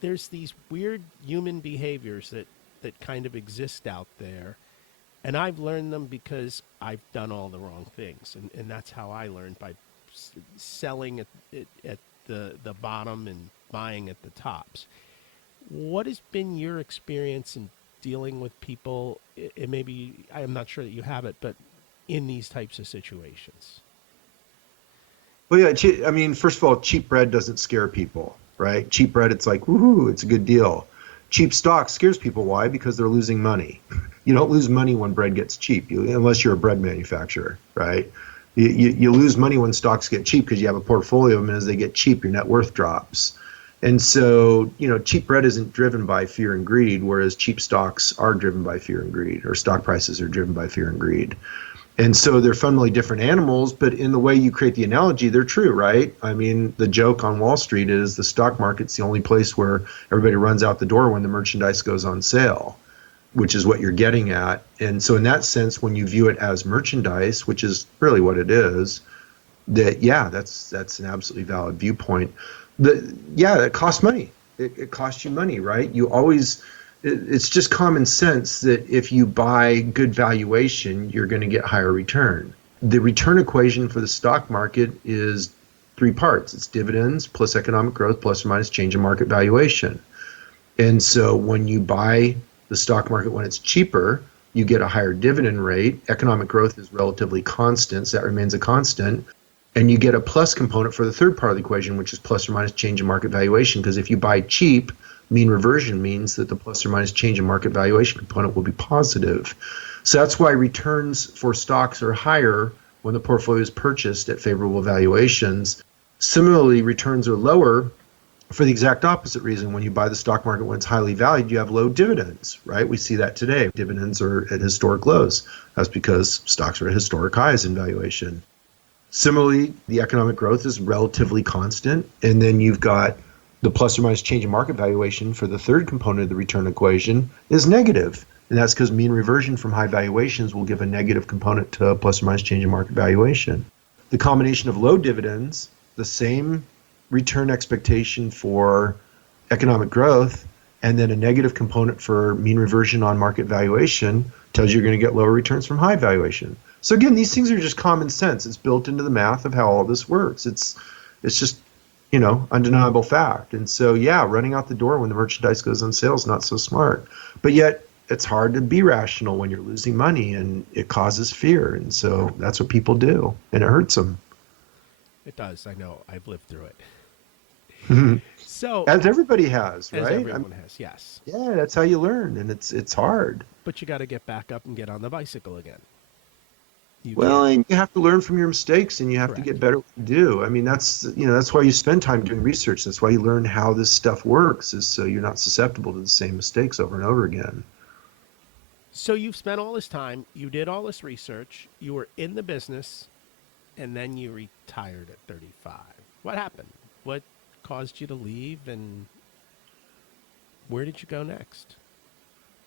There's these weird human behaviors that kind of exist out there. And I've learned them because I've done all the wrong things. And that's how I learned, by selling at the bottom and buying at the tops. What has been your experience in dealing with people? It maybe, I'm not sure that you have it, but in these types of situations. Well, yeah, I mean, first of all, cheap bread doesn't scare people, right? Cheap bread, it's like, woohoo, it's a good deal. Cheap stock scares people. Why? Because they're losing money. You don't lose money when bread gets cheap, unless you're a bread manufacturer, right? You lose money when stocks get cheap because you have a portfolio of them, and as they get cheap, your net worth drops. And so, cheap bread isn't driven by fear and greed, whereas cheap stocks are driven by fear and greed, or stock prices are driven by fear and greed. And so they're fundamentally different animals, but in the way you create the analogy, they're true, right? I mean, the joke on Wall Street is the stock market's the only place where everybody runs out the door when the merchandise goes on sale, which is what you're getting at. And so in that sense, when you view it as merchandise, which is really what it is, that's an absolutely valid viewpoint. It costs money. It costs you money, right? It's just common sense that if you buy good valuation, you're going to get higher return. The return equation for the stock market is three parts. It's dividends plus economic growth plus or minus change in market valuation. And so when you buy the stock market when it's cheaper, you get a higher dividend rate. Economic growth is relatively constant, so that remains a constant. And you get a plus component for the third part of the equation, which is plus or minus change in market valuation. Because if you buy cheap, mean reversion means that the plus or minus change in market valuation component will be positive. So that's why returns for stocks are higher when the portfolio is purchased at favorable valuations. Similarly, returns are lower for the exact opposite reason. When you buy the stock market when it's highly valued, you have low dividends, right? We see that today. Dividends are at historic lows. That's because stocks are at historic highs in valuation. Similarly, the economic growth is relatively constant. And then you've got the plus or minus change in market valuation for the third component of the return equation is negative. And that's because mean reversion from high valuations will give a negative component to plus or minus change in market valuation. The combination of low dividends, the same return expectation for economic growth, and then a negative component for mean reversion on market valuation tells you you're going to get lower returns from high valuation. So again, these things are just common sense. It's built into the math of how all this works. It's just, undeniable fact. And so, running out the door when the merchandise goes on sale is not so smart. But yet, it's hard to be rational when you're losing money, and it causes fear. And so that's what people do, and it hurts them. It does. I know. I've lived through it. So, as everybody has, right? As everyone has, yes. Yeah, that's how you learn, and it's hard. But you got to get back up and get on the bicycle again. And you have to learn from your mistakes, and you have Correct. to get better at what you do. I mean, that's why you spend time doing research. That's why you learn how this stuff works, is so you're not susceptible to the same mistakes over and over again. So you've spent all this time, you did all this research, you were in the business, and then you retired at 35. What happened? What caused you to leave, and where did you go next?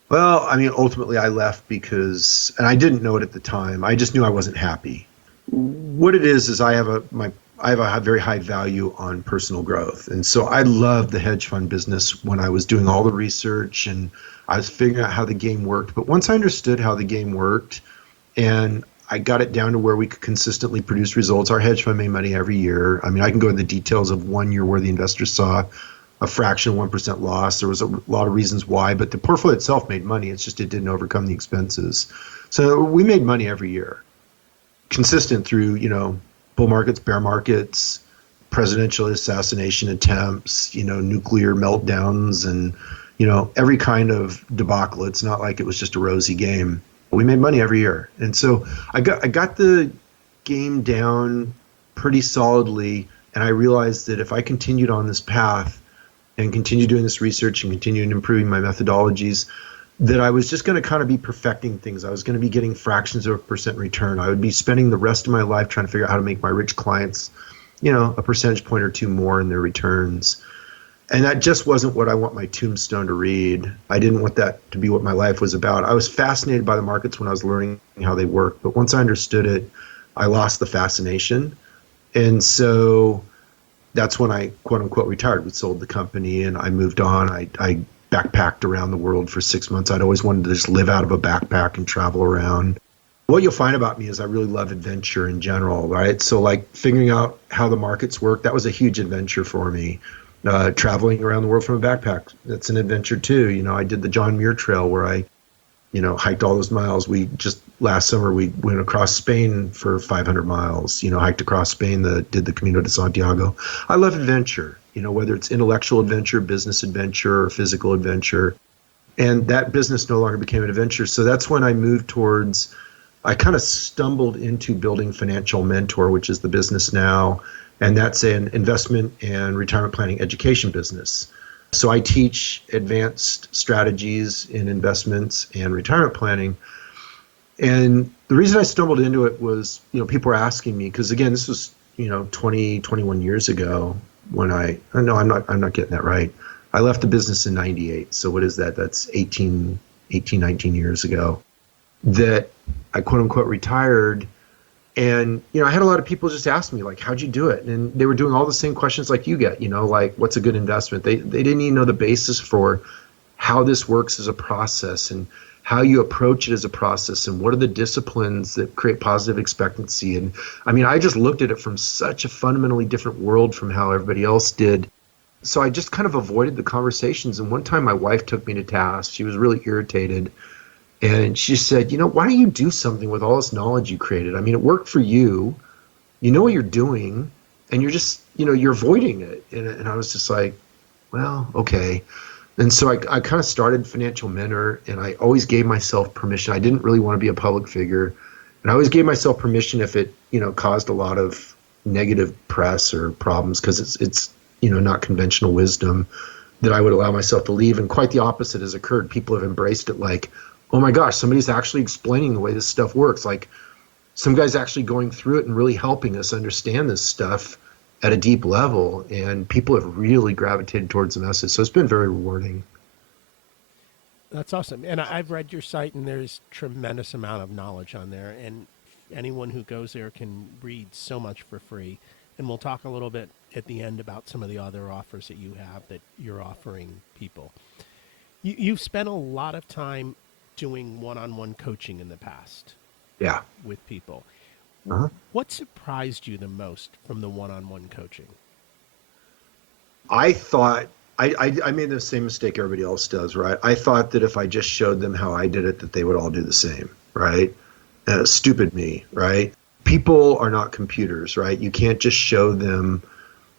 Well, I mean, ultimately I left because, and I didn't know it at the time, I just knew I wasn't happy. What it is I have a very high value on personal growth. And so I loved the hedge fund business when I was doing all the research and I was figuring out how the game worked. But once I understood how the game worked and I got it down to where we could consistently produce results, our hedge fund made money every year. I mean, I can go into the details of 1 year where the investors saw a fraction of 1% loss. There was a lot of reasons why, but the portfolio itself made money. It's just it didn't overcome the expenses. So we made money every year, consistent through, bull markets, bear markets, presidential assassination attempts, nuclear meltdowns, and every kind of debacle. It's not like it was just a rosy game. We made money every year. And so I got the game down pretty solidly. And I realized that if I continued on this path and continued doing this research and continued improving my methodologies, that I was just going to kind of be perfecting things. I was going to be getting fractions of a percent return. I would be spending the rest of my life trying to figure out how to make my rich clients, a percentage point or two more in their returns. And that just wasn't what I want my tombstone to read. I didn't want that to be what my life was about. I was fascinated by the markets when I was learning how they work. But once I understood it, I lost the fascination. And so that's when I, quote unquote, retired. We sold the company and I moved on. I backpacked around the world for 6 months. I'd always wanted to just live out of a backpack and travel around. What you'll find about me is I really love adventure in general, right? So like figuring out how the markets work, that was a huge adventure for me. Traveling around the world from a backpack, that's an adventure too. I did the John Muir Trail where I, hiked all those miles. Last summer, we went across Spain for 500 miles, hiked across Spain, did the Camino de Santiago. I love adventure, whether it's intellectual adventure, business adventure, or physical adventure. And that business no longer became an adventure. So that's when I moved towards, I kind of stumbled into building Financial Mentor, which is the business now. And that's an investment and retirement planning education business. So I teach advanced strategies in investments and retirement planning. And the reason I stumbled into it was, people were asking me, because again, this was, 20, 21 years ago when I'm not getting that right. I left the business in 98. So what is that? That's 18, 19 years ago that I quote unquote retired. And, I had a lot of people just ask me, like, how'd you do it? And they were doing all the same questions like you get, like, what's a good investment? They didn't even know the basis for how this works as a process and how you approach it as a process and what are the disciplines that create positive expectancy. And I just looked at it from such a fundamentally different world from how everybody else did. So I just kind of avoided the conversations. And one time my wife took me to task. She was really irritated. And she said, why don't you do something with all this knowledge you created? It worked for you. You know what you're doing, and you're just, you're avoiding it. And I was just like, well, okay. And so I kind of started Financial Mentor, and I always gave myself permission. I didn't really want to be a public figure. And I always gave myself permission if it, caused a lot of negative press or problems, because it's not conventional wisdom, that I would allow myself to leave. And quite the opposite has occurred. People have embraced it like, oh my gosh, somebody's actually explaining the way this stuff works. Like some guy's actually going through it and really helping us understand this stuff at a deep level. And people have really gravitated towards the message. So it's been very rewarding. That's awesome. And I've read your site and there's tremendous amount of knowledge on there. And anyone who goes there can read so much for free. And we'll talk a little bit at the end about some of the other offers that you have that you're offering people. You've spent a lot of time doing one-on-one coaching in the past. Yeah. With people. Uh-huh. What surprised you the most from the one-on-one coaching? I thought I made the same mistake everybody else does, right? I thought that if I just showed them how I did it, that they would all do the same, right? Stupid me, right? People are not computers, right? You can't just show them,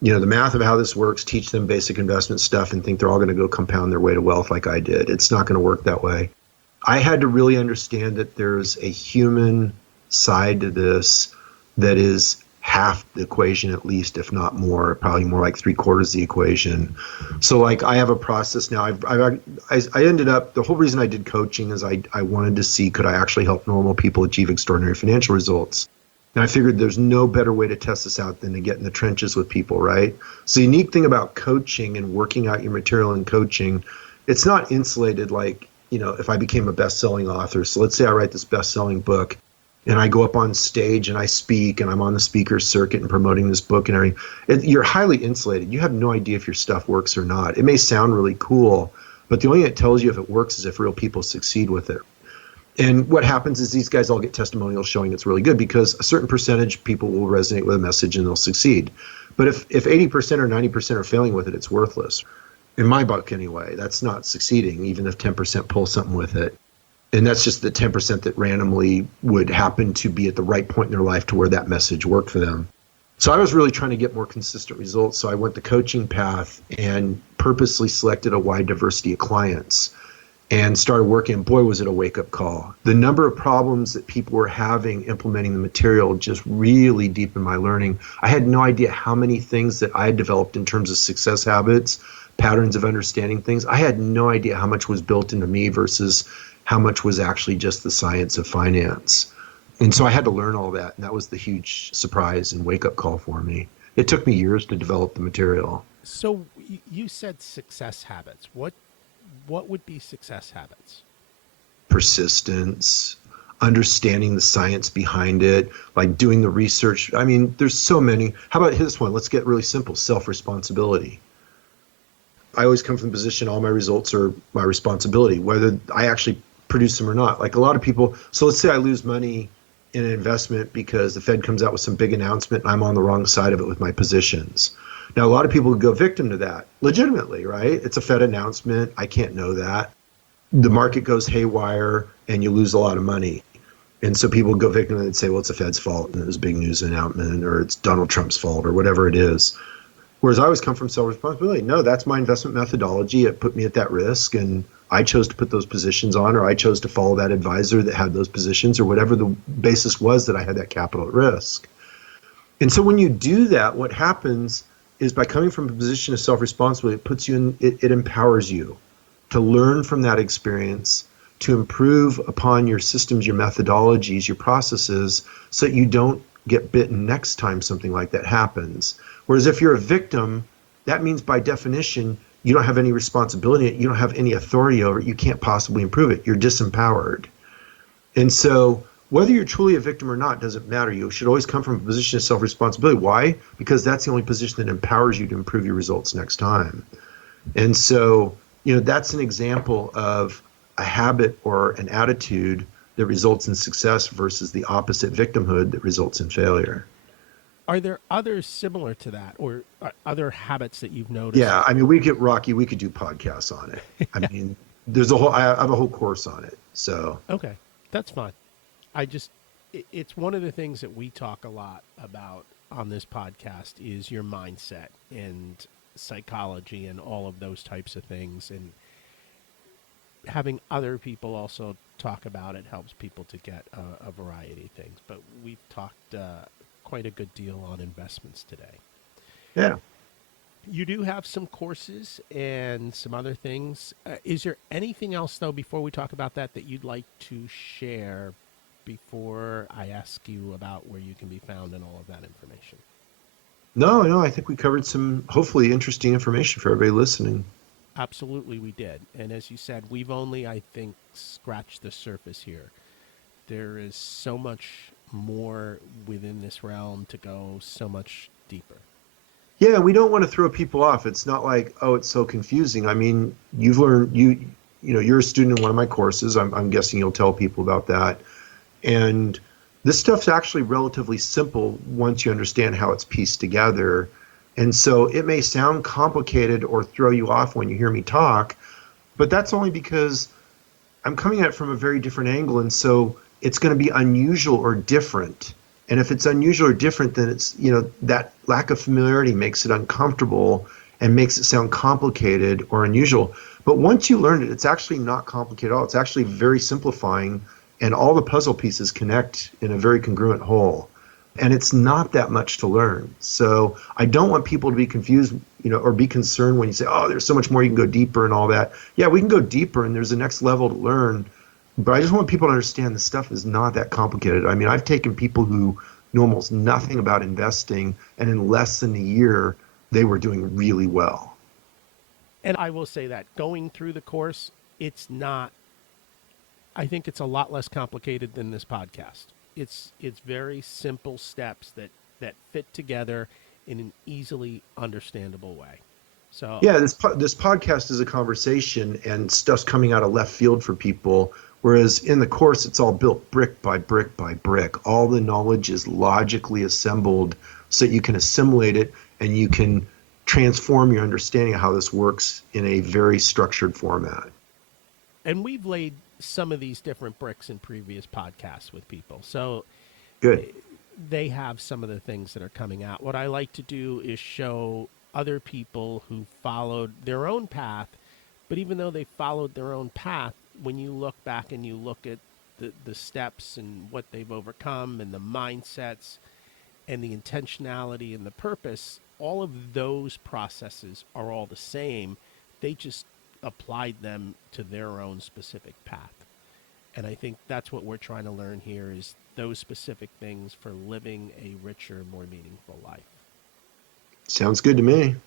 the math of how this works, teach them basic investment stuff and think they're all going to go compound their way to wealth like I did. It's not going to work that way. I had to really understand that there's a human side to this that is half the equation, at least, if not more, probably more like 3/4 the equation. So like I have a process now. I ended up, the whole reason I did coaching is I wanted to see, could I actually help normal people achieve extraordinary financial results? And I figured there's no better way to test this out than to get in the trenches with people, right? So the unique thing about coaching and working out your material in coaching, it's not insulated like, if I became a best-selling author. So let's say I write this best-selling book and I go up on stage and I speak and I'm on the speaker circuit and promoting this book and everything. You're highly insulated. You have no idea if your stuff works or not. It may sound really cool, but the only thing that tells you if it works is if real people succeed with it. And what happens is these guys all get testimonials showing it's really good because a certain percentage of people will resonate with a message and they'll succeed. But if 80% or 90% are failing with it, it's worthless. In my book anyway, that's not succeeding, even if 10% pull something with it. And that's just the 10% that randomly would happen to be at the right point in their life to where that message worked for them. So I was really trying to get more consistent results. So I went the coaching path and purposely selected a wide diversity of clients and started working. Boy, was it a wake-up call. The number of problems that people were having implementing the material just really deepened my learning. I had no idea how many things that I had developed in terms of success habits, patterns of understanding things. I had no idea how much was built into me versus how much was actually just the science of finance. And so I had to learn all that. And that was the huge surprise and wake-up call for me. It took me years to develop the material. So you said success habits. What would be success habits? Persistence, understanding the science behind it, like doing the research. I mean, there's so many. How about this one? Let's get really simple. Self-responsibility. I always come from the position all my results are my responsibility, whether I actually produce them or not. Like a lot of people, so let's say I lose money in an investment because the Fed comes out with some big announcement and I'm on the wrong side of it with my positions. Now, a lot of people would go victim to that legitimately, right? It's a Fed announcement. I can't know that. The market goes haywire and you lose a lot of money. And so people go victim and say, well, it's the Fed's fault and it was a big news announcement, or it's Donald Trump's fault, or whatever it is. Whereas I always come from self-responsibility. No, that's my investment methodology. It put me at that risk, and I chose to put those positions on, or I chose to follow that advisor that had those positions, or whatever the basis was that I had that capital at risk. And so when you do that, what happens is by coming from a position of self-responsibility, it puts you in, it empowers you to learn from that experience, to improve upon your systems, your methodologies, your processes, so that you don't get bitten next time something like that happens. Whereas if you're a victim, that means by definition, you don't have any responsibility, you don't have any authority over it, you can't possibly improve it, you're disempowered. And so whether you're truly a victim or not doesn't matter. You should always come from a position of self-responsibility. Why? Because that's the only position that empowers you to improve your results next time. And so, that's an example of a habit or an attitude that results in success versus the opposite, victimhood, that results in failure. Are there others similar to that, or other habits that you've noticed? Yeah, I mean, we get Rocky. We could do podcasts on it. I mean, I have a whole course on it. So okay, that's fine. It's one of the things that we talk a lot about on this podcast is your mindset and psychology and all of those types of things, and having other people also talk about it helps people to get a variety of things. But we've talked quite a good deal on investments today. yeah. You do have some courses and some other things. Is there anything else, though, before we talk about that you'd like to share before I ask you about where you can be found and all of that information? No, I think we covered some hopefully interesting information for everybody listening. Absolutely, we did. And as you said, we've only, I think, scratched the surface here. There is so much more within this realm to go so much deeper. Yeah, we don't want to throw people off. It's not like, oh, it's so confusing. I mean, you've learned, you're a student in one of my courses. I'm guessing you'll tell people about that. And this stuff's actually relatively simple once you understand how it's pieced together. And so it may sound complicated or throw you off when you hear me talk, but that's only because I'm coming at it from a very different angle. And so it's going to be unusual or different. And if it's unusual or different, then it's, that lack of familiarity makes it uncomfortable and makes it sound complicated or unusual. But once you learn it, it's actually not complicated at all. It's actually very simplifying, and all the puzzle pieces connect in a very congruent whole. And it's not that much to learn. So I don't want people to be confused, or be concerned when you say, oh, there's so much more, you can go deeper and all that. Yeah, we can go deeper and there's a next level to learn. But I just want people to understand this stuff is not that complicated. I mean, I've taken people who knew almost nothing about investing, and in less than a year, they were doing really well. And I will say that going through the course, I think it's a lot less complicated than this podcast. It's very simple steps that fit together in an easily understandable way. So yeah, this podcast is a conversation, and stuff's coming out of left field for people. Whereas in the course, it's all built brick by brick by brick. All the knowledge is logically assembled so that you can assimilate it and you can transform your understanding of how this works in a very structured format. And we've laid some of these different bricks in previous podcasts with people. So good. they have some of the things that are coming out. What I like to do is show other people who followed their own path, but even though they followed their own path, when you look back and you look at the steps and what they've overcome and the mindsets and the intentionality and the purpose, all of those processes are all the same. They just applied them to their own specific path. And I think that's what we're trying to learn here is those specific things for living a richer, more meaningful life. Sounds good to me.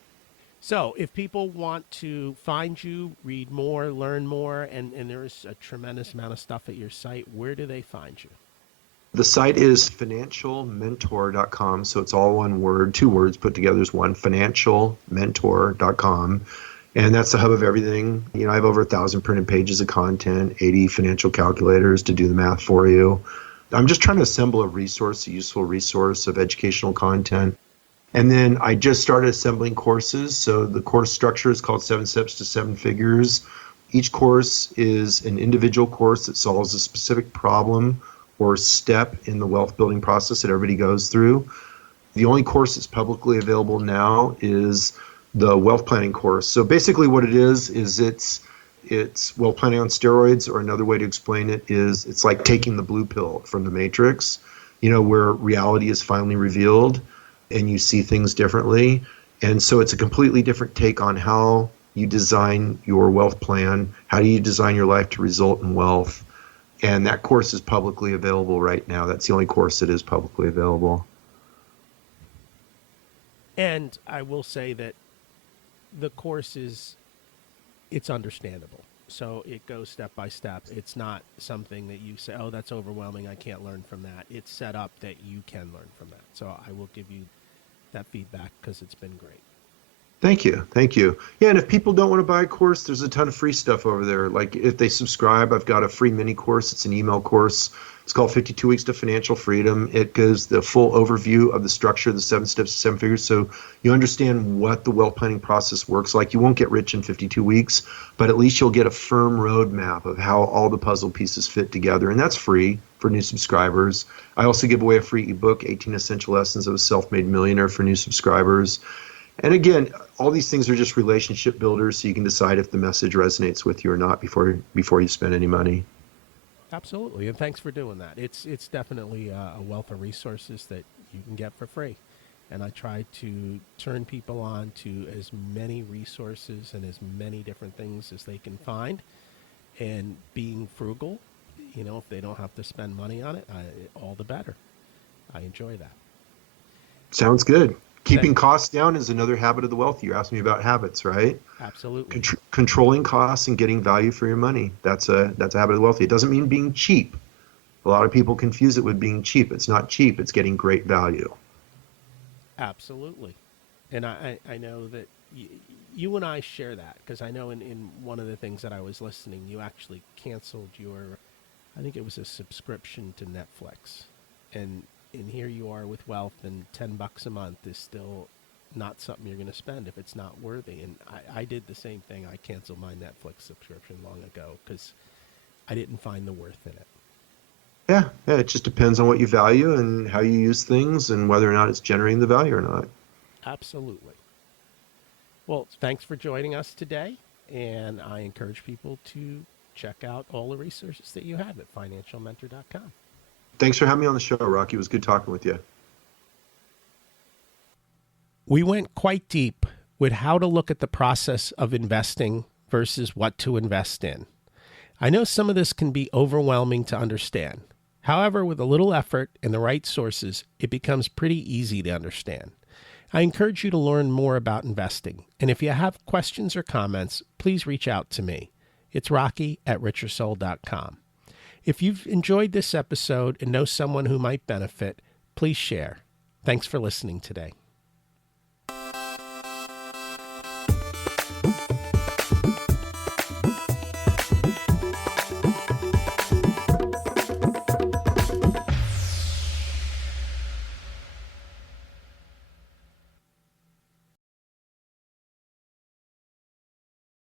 So if people want to find you, read more, learn more, and there's a tremendous amount of stuff at your site, where do they find you? The site is financialmentor.com. So it's all one word, two words put together as one, financialmentor.com. And that's the hub of everything. I have over 1,000 printed pages of content, 80 financial calculators to do the math for you. I'm just trying to assemble a useful resource of educational content. And then I just started assembling courses. So the course structure is called 7 Steps to 7 Figures. Each course is an individual course that solves a specific problem or step in the wealth building process that everybody goes through. The only course that's publicly available now is the wealth planning course. So basically what it is it's wealth planning on steroids, or another way to explain it is it's like taking the blue pill from the Matrix, where reality is finally revealed and you see things differently. And so it's a completely different take on how you design your wealth plan. How do you design your life to result in wealth? And that course is publicly available right now. That's the only course that is publicly available. And I will say that the course it's understandable. So it goes step by step. It's not something that you say, oh, that's overwhelming, I can't learn from that. It's set up that you can learn from that. So I will give you that feedback because it's been great. Thank you. Yeah, and if people don't want to buy a course, there's a ton of free stuff over there. Like if they subscribe, I've got a free mini course. It's an email course. It's called 52 Weeks to Financial Freedom. It gives the full overview of the structure of the 7 Steps to 7 Figures, so you understand what the wealth planning process works like. You won't get rich in 52 weeks, but at least you'll get a firm roadmap of how all the puzzle pieces fit together, and that's free for new subscribers. I also give away a free ebook, 18 Essential Lessons of a Self-Made Millionaire, for new subscribers. And again, all these things are just relationship builders, so you can decide if the message resonates with you or not before you spend any money. Absolutely, and thanks for doing that. It's definitely a wealth of resources that you can get for free. And I try to turn people on to as many resources and as many different things as they can find. And being frugal, if they don't have to spend money on it, all the better. I enjoy that. Sounds good. Keeping costs down is another habit of the wealthy. You asked me about habits, right? Absolutely. Controlling costs and getting value for your money. That's a habit of the wealthy. It doesn't mean being cheap. A lot of people confuse it with being cheap. It's not cheap. It's getting great value. Absolutely. And I know that you and I share that, because I know in one of the things that I was listening, you actually canceled I think it was a subscription to Netflix. And here you are with wealth, and $10 a month is still not something you're going to spend if it's not worthy. And I did the same thing. I canceled my Netflix subscription long ago because I didn't find the worth in it. Yeah, it just depends on what you value and how you use things and whether or not it's generating the value or not. Absolutely. Well, thanks for joining us today, and I encourage people to check out all the resources that you have at financialmentor.com. Thanks for having me on the show, Rocky. It was good talking with you. We went quite deep with how to look at the process of investing versus what to invest in. I know some of this can be overwhelming to understand. However, with a little effort and the right sources, it becomes pretty easy to understand. I encourage you to learn more about investing. And if you have questions or comments, please reach out to me. It's Rocky@richersoul.com. If you've enjoyed this episode and know someone who might benefit, please share. Thanks for listening today.